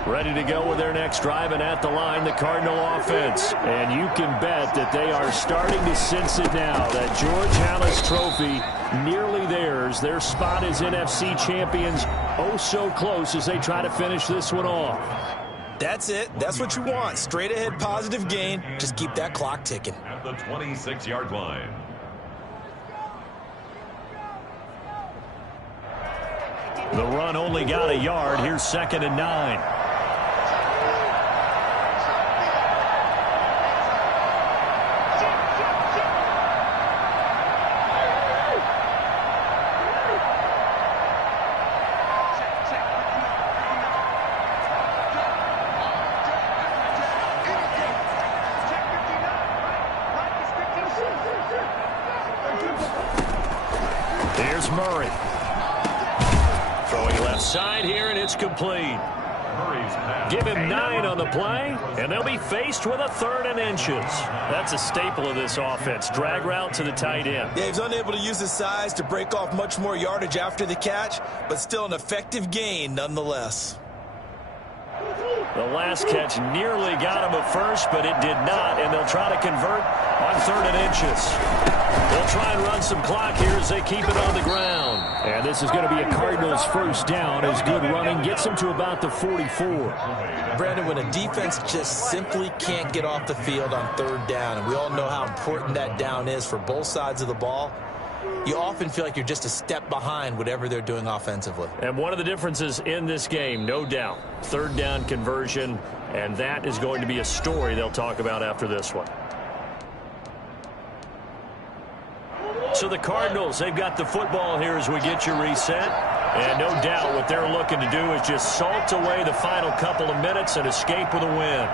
Ready to go with their next drive, and at the line, the Cardinal offense. And you can bet that they are starting to sense it now. That George Halas trophy nearly theirs. Their spot as NFC champions oh so close as they try to finish this one off. That's it. That's what you want. Straight ahead, positive gain. Just keep that clock ticking. At the 26-yard line. The run only got a yard. Here's 2nd and 9. Here's Murray. Throwing left side here, and it's complete. Give him 9 on the play, and they'll be faced with a 3rd and inches. That's a staple of this offense. Drag route to the tight end. Yeah, he's unable to use his size to break off much more yardage after the catch, but still an effective gain nonetheless. The last catch nearly got him a first, but it did not, and they'll try to convert on 3rd and inches. They'll try and run some clock here as they keep it on the ground. And this is going to be a Cardinals first down as good running gets them to about the 44. Brandon, when a defense just simply can't get off the field on 3rd down, and we all know how important that down is for both sides of the ball, you often feel like you're just a step behind whatever they're doing offensively. And one of the differences in this game, no doubt, 3rd down conversion, and that is going to be a story they'll talk about after this one. So the Cardinals, they've got the football here as we get you reset. And no doubt what they're looking to do is just salt away the final couple of minutes and escape with a win.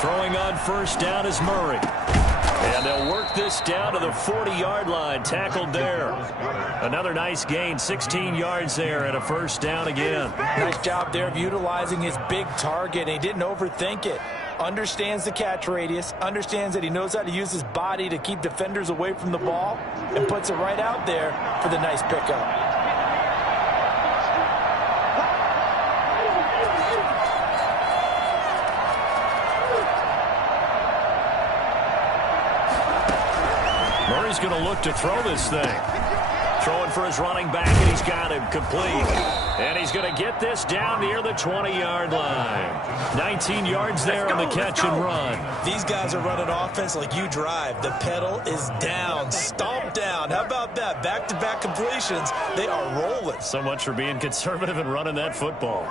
Throwing on first down is Murray. And they'll work this down to the 40-yard line. Tackled there. Another nice gain, 16 yards there, and a first down again. Nice job there of utilizing his big target. He didn't overthink it. Understands the catch radius, understands that he knows how to use his body to keep defenders away from the ball, and puts it right out there for the nice pickup. Murray's going to look to throw this thing. Throwing for his running back, and he's got him complete. And he's going to get this down near the 20-yard line. 19 yards there on the catch and run. These guys are running offense like you drive. The pedal is down, stomped down. How about that? Back-to-back completions. They are rolling. So much for being conservative and running that football.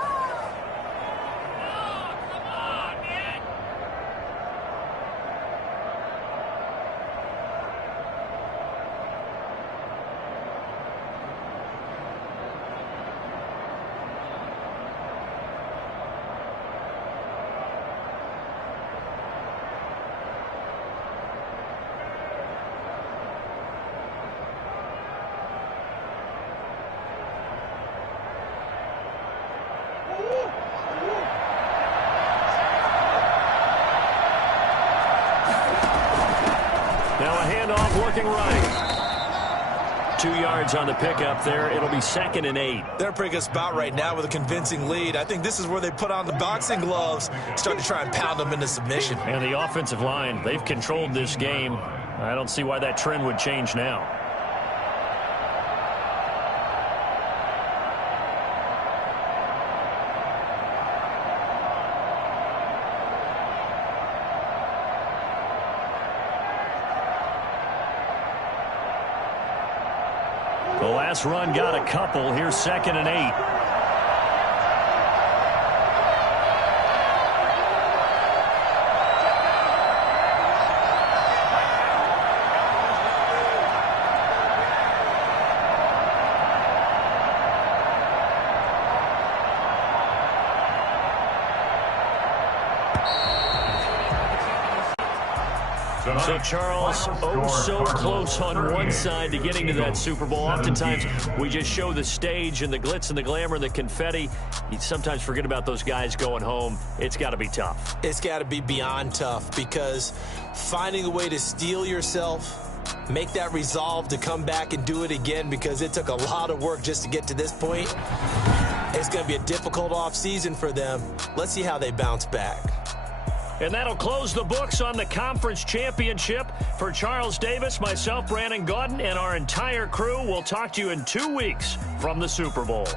Working right. 2 yards on the pickup there. It'll be 2nd and 8. They're a pretty good spot right now with a convincing lead. I think this is where they put on the boxing gloves, start to try and pound them into submission. And the offensive line, they've controlled this game. I don't see why that trend would change now. The last run got a couple. Here's 2nd and 8. So, Charles, so close on one side to getting to that Super Bowl. Oftentimes, we just show the stage and the glitz and the glamour and the confetti. You sometimes forget about those guys going home. It's got to be tough. It's got to be beyond tough, because finding a way to steel yourself, make that resolve to come back and do it again, because it took a lot of work just to get to this point. It's going to be a difficult offseason for them. Let's see how they bounce back. And that'll close the books on the conference championship. For Charles Davis, myself, Brandon Gaudin, and our entire crew, we'll talk to you in 2 weeks from the Super Bowl.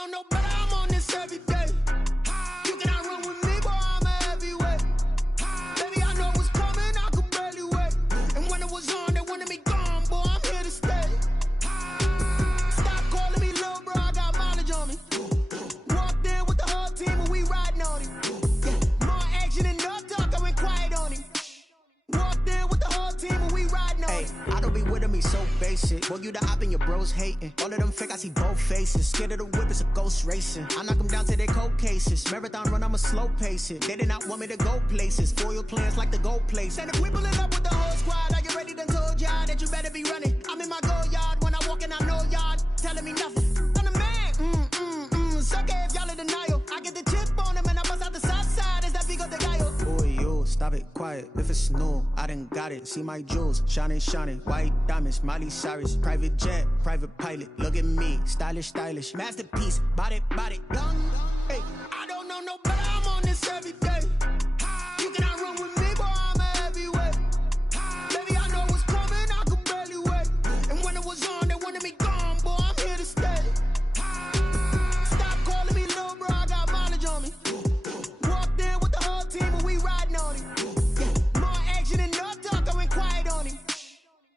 know no better, I'm on this every day. You cannot run with me, boy, I'm a heavyweight. Baby, I know what's coming, I could barely wait. And when it was on, they wanted me gone, boy, I'm here to stay. Stop calling me little bro, I got mileage on me. Walked in with the whole team and we riding on him. More action and no talk, I went quiet on him. Walked in with the whole team and we riding on him. I don't be with him, he's so basic. Boy, you the op and your bros hating. All of them fake, I see both faces. Scared of the whip, it's a ghost racing. I knock them down to their cold cases. Marathon run, I'ma slow pace it. They did not want me to go places. Foil plans like the gold place. And if we pulling up with the whole squad, I get ready to told y'all that you better be running. I'm in my go yard when I walk in, I know y'all telling me nothing. I'm the man, suck it if y'all in denial. I get the chip on him and I bust out the south side. Is that big of the guy? Boy, yo, stop it, quiet. If it's new, I done got it. See my jewels, shining, white diamonds, Miley Cyrus, private jet, private pilot. Look at me, stylish, masterpiece, body, young. Hey, I don't know no better, I'm on this every day. You cannot run with me, boy, I'm a heavyweight. Baby, I know what's coming, I could barely wait. And when it was on, they wanted me gone, boy, I'm here to stay. Stop calling me little bro, I got mileage on me. Walked in with the whole team and we riding on him. More action and no talk, I went quiet on him.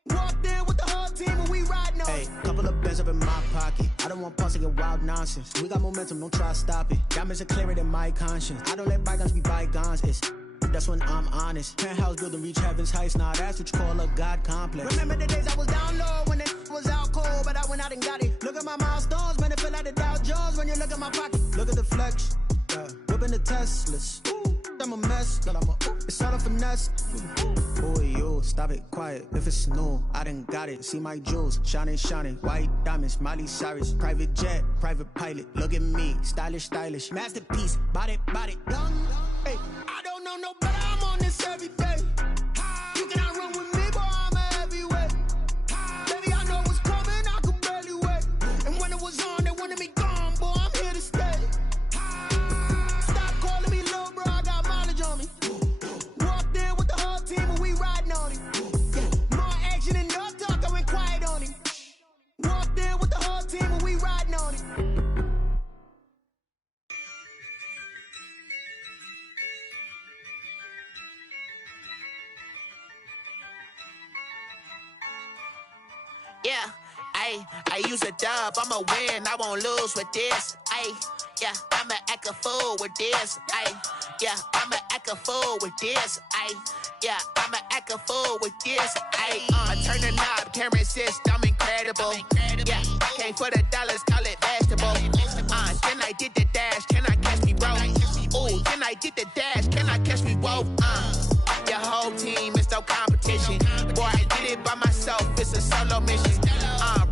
Walked in with the whole team and we riding on him. Couple of bands up in my pocket. I don't want pulse to get wild nonsense. We got momentum, don't try to stop it. Diamonds are clearer than my conscience. I don't let bygones be bygones. That's when I'm honest. Penthouse building, reach heaven's heights. Nah, that's what you call a God complex. Remember the days I was down low when it was out cold, but I went out and got it. Look at my milestones, man, it feel like the Dow Jones when you look at my pocket. Look at the flex, whipping the Teslas. I'm a mess, it's all a finesse. Boy, yo, stop it, quiet. If it's new, I done got it. See my jewels, shining, white diamonds, Miley Cyrus, private jet, private pilot. Look at me, stylish, masterpiece, body, young. Hey, I don't know no better, I'm on this every day. You cannot run with me, boy, I'm a heavyweight. Baby, I know what's coming, I could barely wait. And when it was on, they wanted me gone, boy, I'm here to stay. Stop calling me little bro, I got mileage on me. Walked in with the whole team and we riding on him. More action and no talk, I went quiet on him. Walked in with the whole team and we riding on him. Yeah, I use a dub, I'ma win, I won't lose with this. Yeah, I'ma act a fool with this. Yeah, I'ma act a fool with this. Yeah, I'ma act a fool with this. I turn the knob, camera assist, I'm incredible. Yeah, came for the dollars, call it vegetable. Then I did the dash, can I catch me, bro? Ooh, then I did the dash, can I catch me, whoa? Your whole team is no competition. Boy, I did it by myself, it's a solo mission.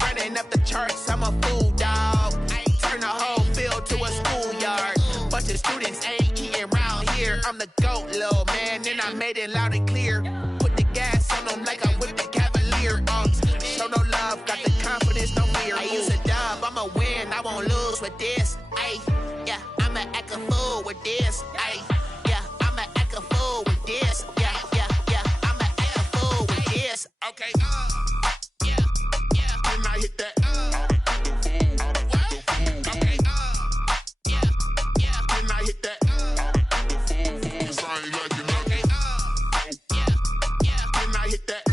Running up the charts, I'm a fool, dog. Turn the whole field to a schoolyard. Bunch of students ain't eating round here. I'm the GOAT, little man, and I made it loud and clear. Put the gas on them like I'm with the Cavalier. Show no love, got the confidence, no fear. I use a dub, I'ma win, I won't lose with this. Yeah, I'ma act a fool with this. Yeah, I'ma act a fool with this. Yeah, I'ma act a fool with this. Okay, yeah, and I hit that. Okay, yeah, and I hit that. Cause I ain't like it. Okay, yeah, and I hit that.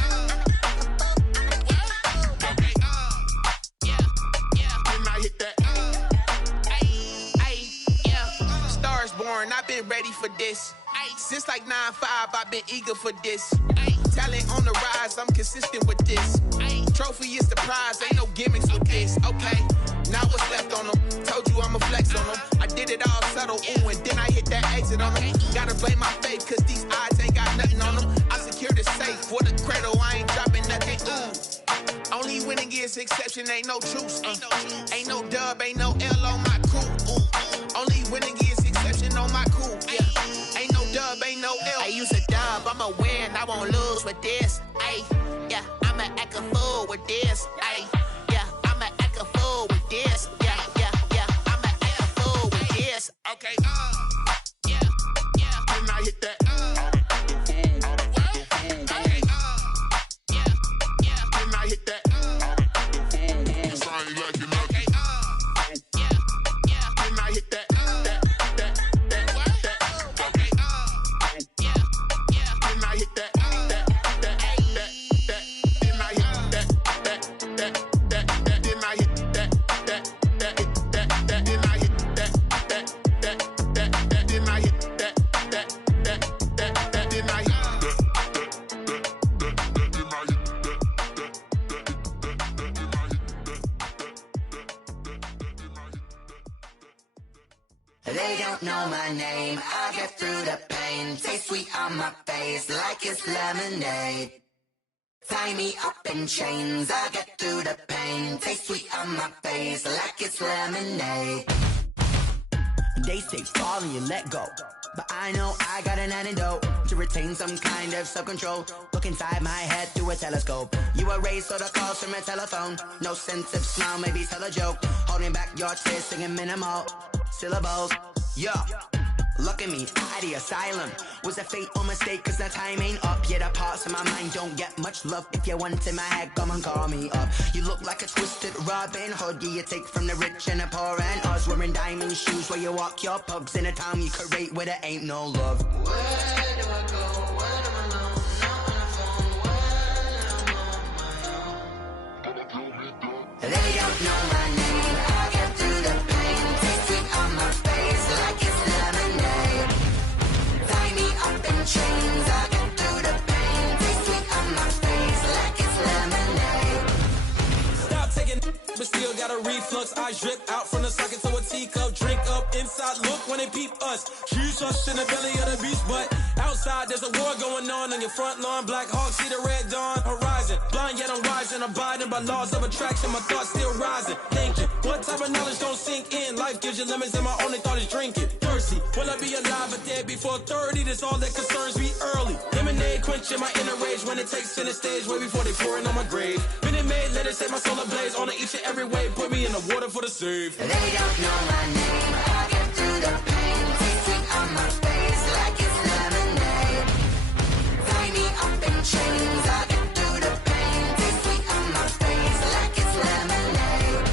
Okay, yeah, and I hit that. Yeah, Stars born, I've been ready for this. Since like 9-5, I've been eager for this. Talent on the rise, I'm consistent with this. Trophy is the prize, ain't no gimmicks with this. Okay, now what's left on them? Told you I'ma flex on them. I did it all subtle, ooh, and then I hit that exit on them. Gotta blame my faith, cause these odds ain't got nothing on them. I secured the safe for the cradle, I ain't dropping nothing, ooh. Only winning is exception, ain't no truce. Ain't no dub, ain't no L on my crew, ooh. Only winning is exception on my crew, yeah. Ain't no dub, ain't no L. I use a dub, I'ma win, I won't lose with this. Yeah, I'ma act a fool with this. Yeah, I'ma act a fool with this. Yeah, I'ma act a fool with this. Okay, yeah, and I hit that. Okay, yeah, and I hit that. Cause I ain't like it. Okay, yeah, They don't know my name, I get through the pain. Taste sweet on my face like it's lemonade. Tie me up in chains, I get through the pain. Taste sweet on my face like it's lemonade. They say fall and you let go, but I know I got an antidote to retain some kind of self-control. Look inside my head through a telescope. You erase all the calls from a telephone. No sense of smile, maybe tell a joke. Holding back your tears, singing minimal syllables. Yeah, look at me, out of the asylum. Was a fate or mistake, cause the time ain't up. Yet the parts of my mind don't get much love. If you want in my head, come and call me up. You look like a twisted Robin Hood. Yeah, you take from the rich and the poor and us. Wearing diamond shoes where you walk your pugs. In a town you create where there ain't no love. Where do I go? When I'm alone, not on the phone, when I'm on my own. They don't know my name, I get through the pain. Taste sweet on my face like it's lemonade. Tie me up in chains, I get through the pain. Taste sweet on my face like it's lemonade. Stop taking, but still got a reflux. I drip out from the socket to a teacup. Drink up inside, look when they peep us. Choose us in the belly of the beast, but outside there's a war going on your front lawn. Black Hawk, see the red dawn horizon. Blind yet I'm rising, abiding by laws of attraction. My thoughts still rising, thinking what type of knowledge don't sink in. Life gives you limits and my only thought is drinking. Thirsty, will I be alive or dead before 30? That's all that concerns me early. Lemonade quenching my inner rage when it takes center stage way before they pouring on my grave. Been it made, let it set my soul ablaze on each and every way. Put me in the water for the save. They don't know my name, I get through the pain. Taste sweet on my face like it's lemonade. Tie me up in chains, I get through the pain. Taste sweet on my face like it's lemonade.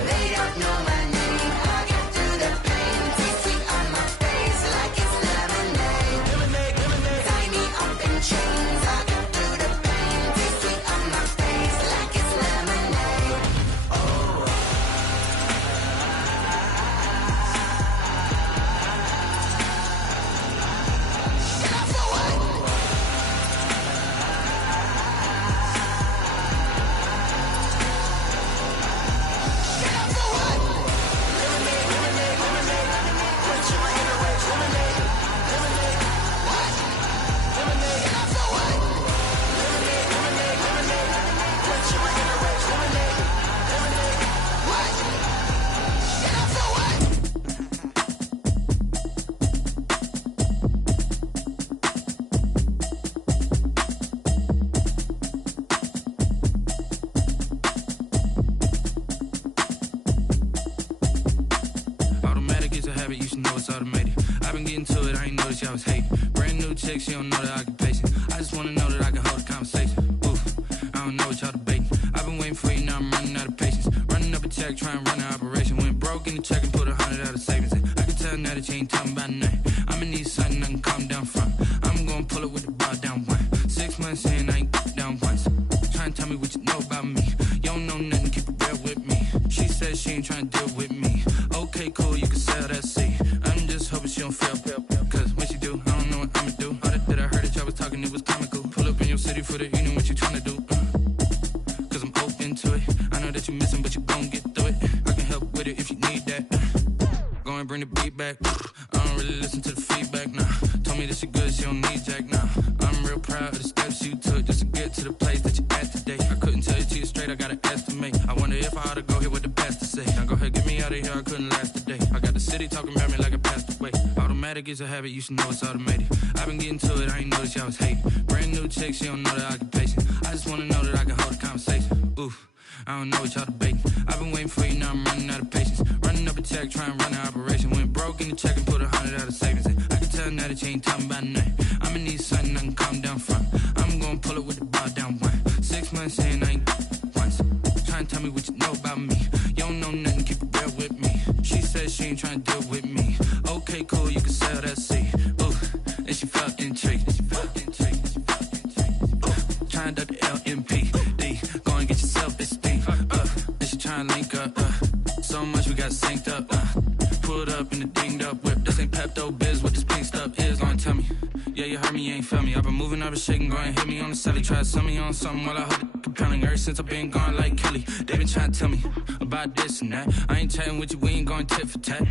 They don't know my name, I get through the pain. Taste sweet on my face like it's lemonade. Lemonade, lemonade. Tie me up in chains, I get through the pain. Taste sweet on my face like it's lemonade. Automatic is a habit, you should know it's automated. I've been getting to it, I ain't noticed y'all was hating. Brand new chick, she don't know that I can pace it. I just wanna know that I can hold a conversation. Oof, I don't know what y'all debating. I've been waiting for you, now I'm running out of patience. Running up a check, trying to run an operation. Went broke in the check and put 100 out of savings in. I can tell now that you ain't talking about nothing. I'ma need something I can calm down from. I'm gonna pull it with the bar down one. 6 months in, I ain't down once. Trying to tell me what you know about me. You don't know nothing, keep it real with me. She says she ain't trying to deal with me. Okay, cool, you can sell that seat. I'm just hoping she don't fail. Cause when she do, I don't know what I'ma do. All that I heard that y'all was talking, it was comical. Pull up in your city for the evening, what you trying to do? Cause I'm open to it. I know that you missing, but you gon' get through it. I can help with it if you need that. Go and bring the beat back. I don't really listen to the feedback, nah. Told me that she good, she don't need Jack, nah. I'm real proud of the steps you took just to get to the place that you at today. I couldn't tell you to you straight, I gotta estimate. I wonder if I ought to go here with the best to say. Now go ahead, get me out of here, I couldn't last a day. I got the city talking about me like I passed away. Automatic is a habit, you should know it's automated. I've been getting to it, I ain't noticed y'all was hating. Brand new chick, she don't know that I can pace it. I just wanna know that I can hold a conversation. Oof, I don't know what y'all debating. I've been waiting for you, now I'm running out of patience. Running up a check, trying to run an operation. Went broke in the check and put 100 out of savings in. I can tell now that you ain't talking about nothing. I'ma need something I can calm down from. I'm gonna pull it with the bar down one. 6 months in, I ain't once. Trying to tell me what you know about me. You don't know nothing, keep it real with me. She says she ain't trying to deal with me. Okay, cool, you can sell that seat. Ooh, and she felt intrigued. Trying to duck the LMPD. Go and get your self-esteem. And she trying to link up. So much we got synced up. Pulled up in the dinged up whip. This ain't Pepto-Biz, what this pink stuff is. Go and tell me. Yeah, you heard me, you ain't feel me. I've been moving, I've been shaking, go and hit me on the celly. Try to sell me on something while I hold it compelling. Ever since I've been gone like Kelly, they been trying to tell me about this and that. I ain't chatting with you, we ain't going tit for tat.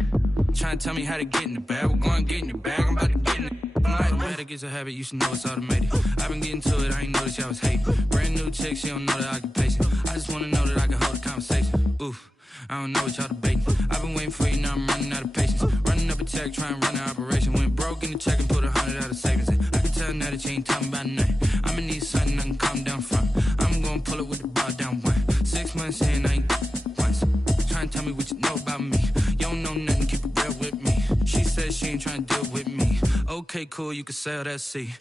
Trying to tell me how to get in the bag. We're going to get in the bag. I'm about to get in it. I'm like, automatic is a habit. You should know it's automated. I've been getting to it. I ain't noticed y'all was hating. Brand new chick. She don't know the occupation. I just want to know that I can hold a conversation. Oof. I don't know what y'all debating. I've been waiting for you, now I'm running out of patience. Running up a check, trying to run an operation. Went broke in the check and put 100 out of savings. I can tell now that you ain't talking about nothing. I'ma need something I can calm down from. I'm gonna pull it with the ball down one. 6 months in, I ain't once. Trying to tell me what you know about me. You don't know nothing, keep it real with me. She said she ain't trying to deal with me. Okay, cool, you can sell that C.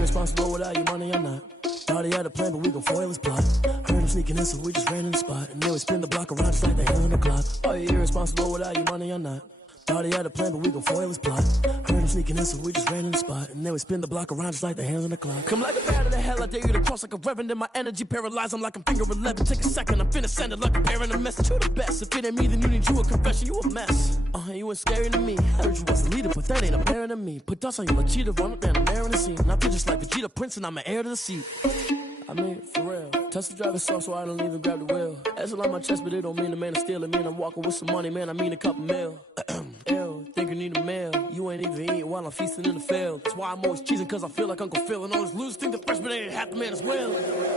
Responsible without your money or not. Thought he had a plan, but we gon' foil his plot. Heard him sneaking in, so we just ran in the spot. And then we spin the block around just like the hell on the clock. Are you irresponsible without your money or not? Thought he had a plan, but we gon' foil his plot. Heard him sneaking in, so we just ran in the spot. And then we spin the block around just like the hands on the clock. Come like a bat of the hell, I dare you to cross like a reverend. And my energy paralyzed, I'm like I'm finger 11. Take a second, I'm finna send it like a parent a message. You the best, if it ain't me, then you need you a confession. You a mess, you ain't scary to me. Heard you was a leader, but that ain't apparent to me. Put dust on you, like cheetah, run up and I'm there in the scene. And I feel just like Vegeta Prince, and I'm an heir to the seat. I mean, for real. Touch the driver's soft, so I don't even grab the wheel. That's on my chest, but it don't mean the man is stealing. Mean I'm walking with some money, man, I mean a couple mil. Ew, think you need a meal. You ain't even eating while I'm feasting in the field. That's why I'm always cheesing, cause I feel like Uncle Phil. And all those losers think the freshman ain't half the man as well.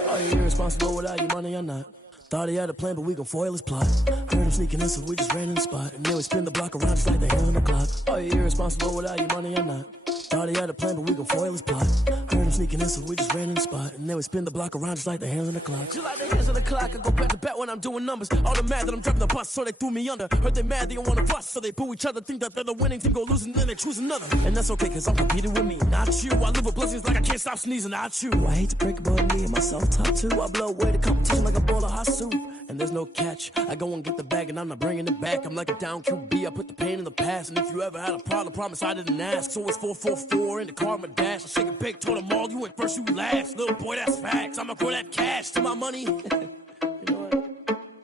Are you irresponsible without your money or not? Thought he had a plan, but we gon' foil his plot. Heard him sneaking in, so we just ran in the spot. And then we spin the block around just like the hell on the clock. Are you irresponsible without your money or not? Thought he had a plan, but we gon' foil his plot. Heard him sneaking in, so we just ran in the spot. And then we spin the block around just like the hands on the clock. Just like the hands on the clock, I go back to back when I'm doing numbers. All the mad that I'm driving the bus, so they threw me under. Heard they mad, they don't wanna bust, so they boo each other. Think that they're the winning team, go losing, then they choose another. And that's okay, cause I'm competing with me, not you. I live with blessings like I can't stop sneezing, not you. I hate to break it, but me and myself top two. I blow away the competition like a bowl of hot soup. And there's no catch, I go and get the bag and I'm not bringing it back. I'm like a down QB, I put the pain in the past. And if you ever had a problem, promise I didn't ask. So it's 444 in the car, my dash. I shake a big, told them all, you went first, you last. Little boy, that's facts, I'ma throw that cash to my money. You know what?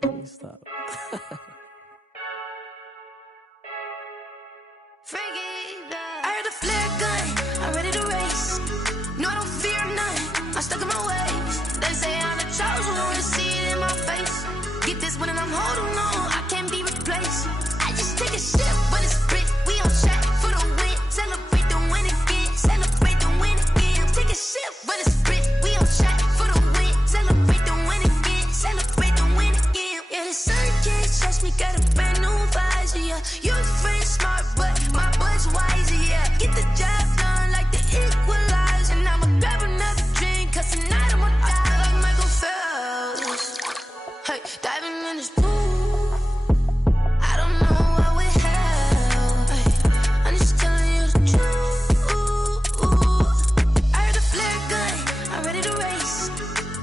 Let me stop. I heard the flare gun, I'm ready to race. No, I don't fear none, I'm stuck in my ways. They say I'm the chosen one, to see it in my face. Get this one and I'm holding on, I can't be replaced. I just take a sip, but it's split, we on track for the win. Celebrate the win again, celebrate the win again. Take a sip, but it's split, we on track for the win. Celebrate the win again, celebrate the win again. Yeah, the sun can't touch me, got a brand new visor, yeah. Your friend smart, but my boy's wiser, yeah. Get the job done like the equalizer. And I'ma grab another drink, cause tonight I'ma die like Michael Phelps. Hey, diving in this pool, I don't know what we have. Hey, I'm just telling you the truth. I heard the flare gun, I'm ready to race.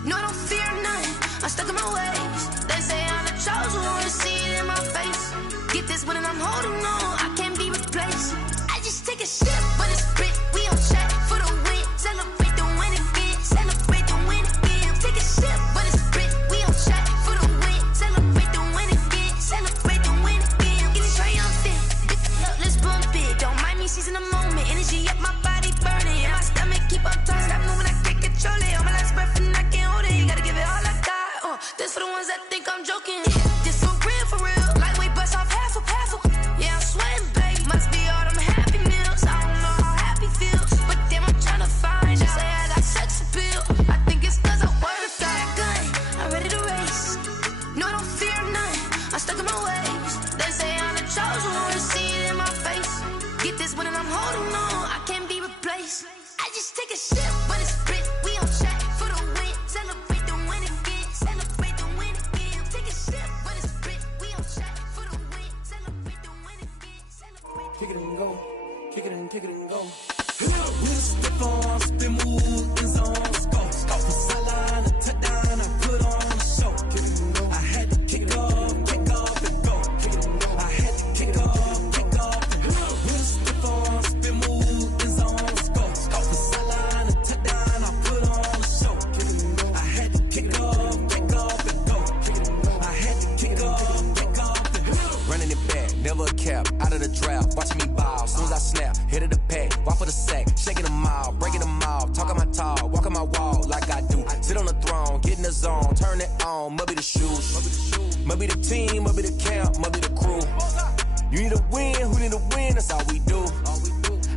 No, I don't fear none, I'm stuck in my ways. They say I'm the chosen one, to see it in my face. Get this one and I'm holding on, I can't be replaced. I just take a sip, but it's split, we on track for the win. Celebrate the win again, celebrate the win again. Take a sip, but it's split, we on track for the win. Celebrate the win again, celebrate the win again. Get it triumphant, let's bump it. Don't mind me seizing the moment, energy up my body burning. And my stomach keep on turning, stop moving, I can't control it. On my last breath and I can't hold it, you gotta give it all I got. This for the ones that think I'm joking. This for real, lightweight bust off half a. Yeah, I'm sweating, babe, must be all them happy meals. I don't know how happy feels, but damn, I'm tryna find out. Say I got sex appeal, I think it's cause I work that gun. I'm ready to race, no, I don't fear none, I'm stuck in my ways. They say I'm the chosen one, to see it in my face. Get this one and I'm holding on, I can't be replaced. I just take a sip, but it's split, we on track for the win. Celebrate the win again, celebrate the win again. Take a sip, but it's split, we on track for the win. Celebrate the win again, celebrate. Kick it and go, kick it and go. Step on, spin, move, is on, go. Off the sideline, a touchdown, I put on a show. I had to kick off and go. I had to kick off and go. the shoes. Might be the team, might be the camp, might be the crew. You need a win, who need a win, that's all we do.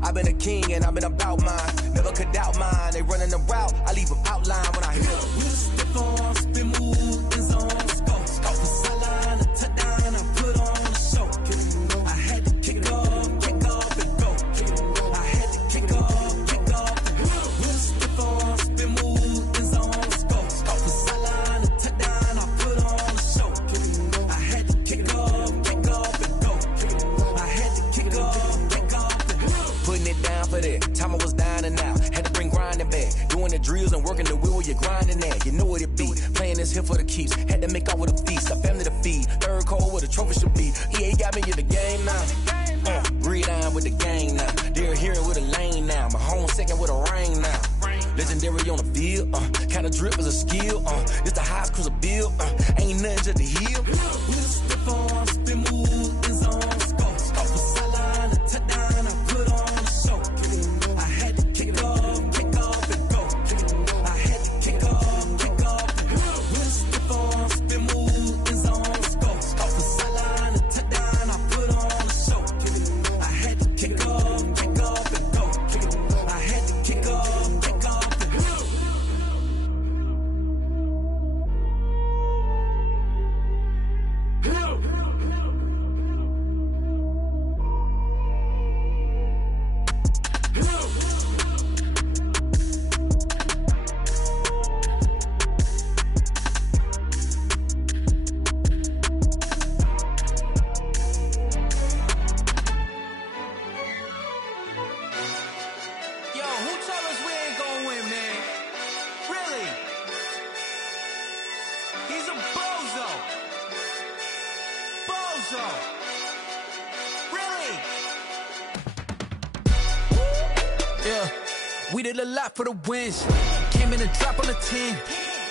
I've been a king and I've been about mine. Never could doubt mine. They running the route, I leave them outline when I hit them. We'll stick on, spin move, in zone, scope. The sideline, a touchdown, I put on a show. I had to kick off and go. I had to kick off and go. We'll stick on, spin move, in zone, scope. The sideline, a touchdown, I put on a show. I had to kick off and go. I had to kick off and go. Putting it down for that. Time I was down and out. Had to bring grinding back. Doing the drills and working the wheel where you're grinding at. You know what it be. Playing this here for the keeps. Had to make out with a feast. A family to feed. Third cold where the trophy should be. EA got me in the game now. Gridiron with the gang now. They're hearing with a lane now. My home second with a rain now. Legendary on the field. Kinda drip is a skill. This the highest cruiser bill. Ain't nothing just the hill. We'll slip on, spin move, in zone, scope. The sideline, a touchdown, I put on a show. I had to kick off and go. I had to kick off and go. We'll slip on, spin move, in zone, scope. The sideline, a touchdown, I put on a show. I had to kick off and go. I had to kick off and go. Yo, who told us we ain't gonna win, man? Really? He's a bozo. Bozo. Really? Yeah, we did a lot for the wins. Came in and drop on the 10.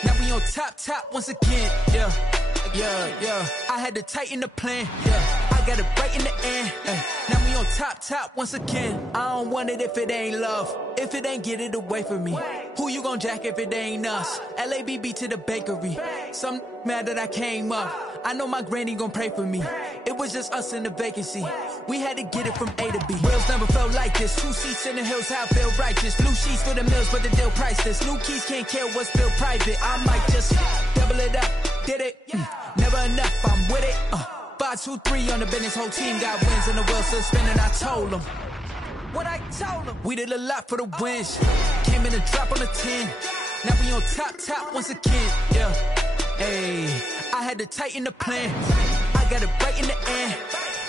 Now we on top once again. Yeah. I had to tighten the plan. Yeah, I got it right in the end. Now we on top once again. I don't want it if it ain't love. If it ain't, get it away from me. Who you gon' jack if it ain't us? LABB to the bakery. Some mad that I came up. I know my granny gon' pray for me. It was just us in the vacancy. We had to get it from A to B. Wheels never felt like this. 2 seats in the hills, how I feel righteous. Blue sheets for the mills, but the deal priceless. New keys can't care what's built private. I might just double it up. Did it? Never enough, I'm with it. 5, 2, 3 on the business. Whole team got wins and the wheels still spinning. I told them what I told them. We did a lot for the wins. Came in and drop on the 10. Now we on top once again. Yeah. Hey, I had to tighten the plan. I got it right in the end.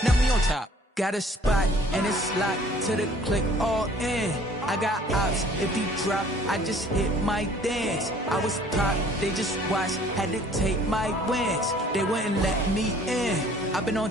Now we on top. Got a spot and it's locked to the click all in. I got ops, if he drop, I just hit my dance. I was pop, they just watched, had to take my wins. They wouldn't let me in. I've been on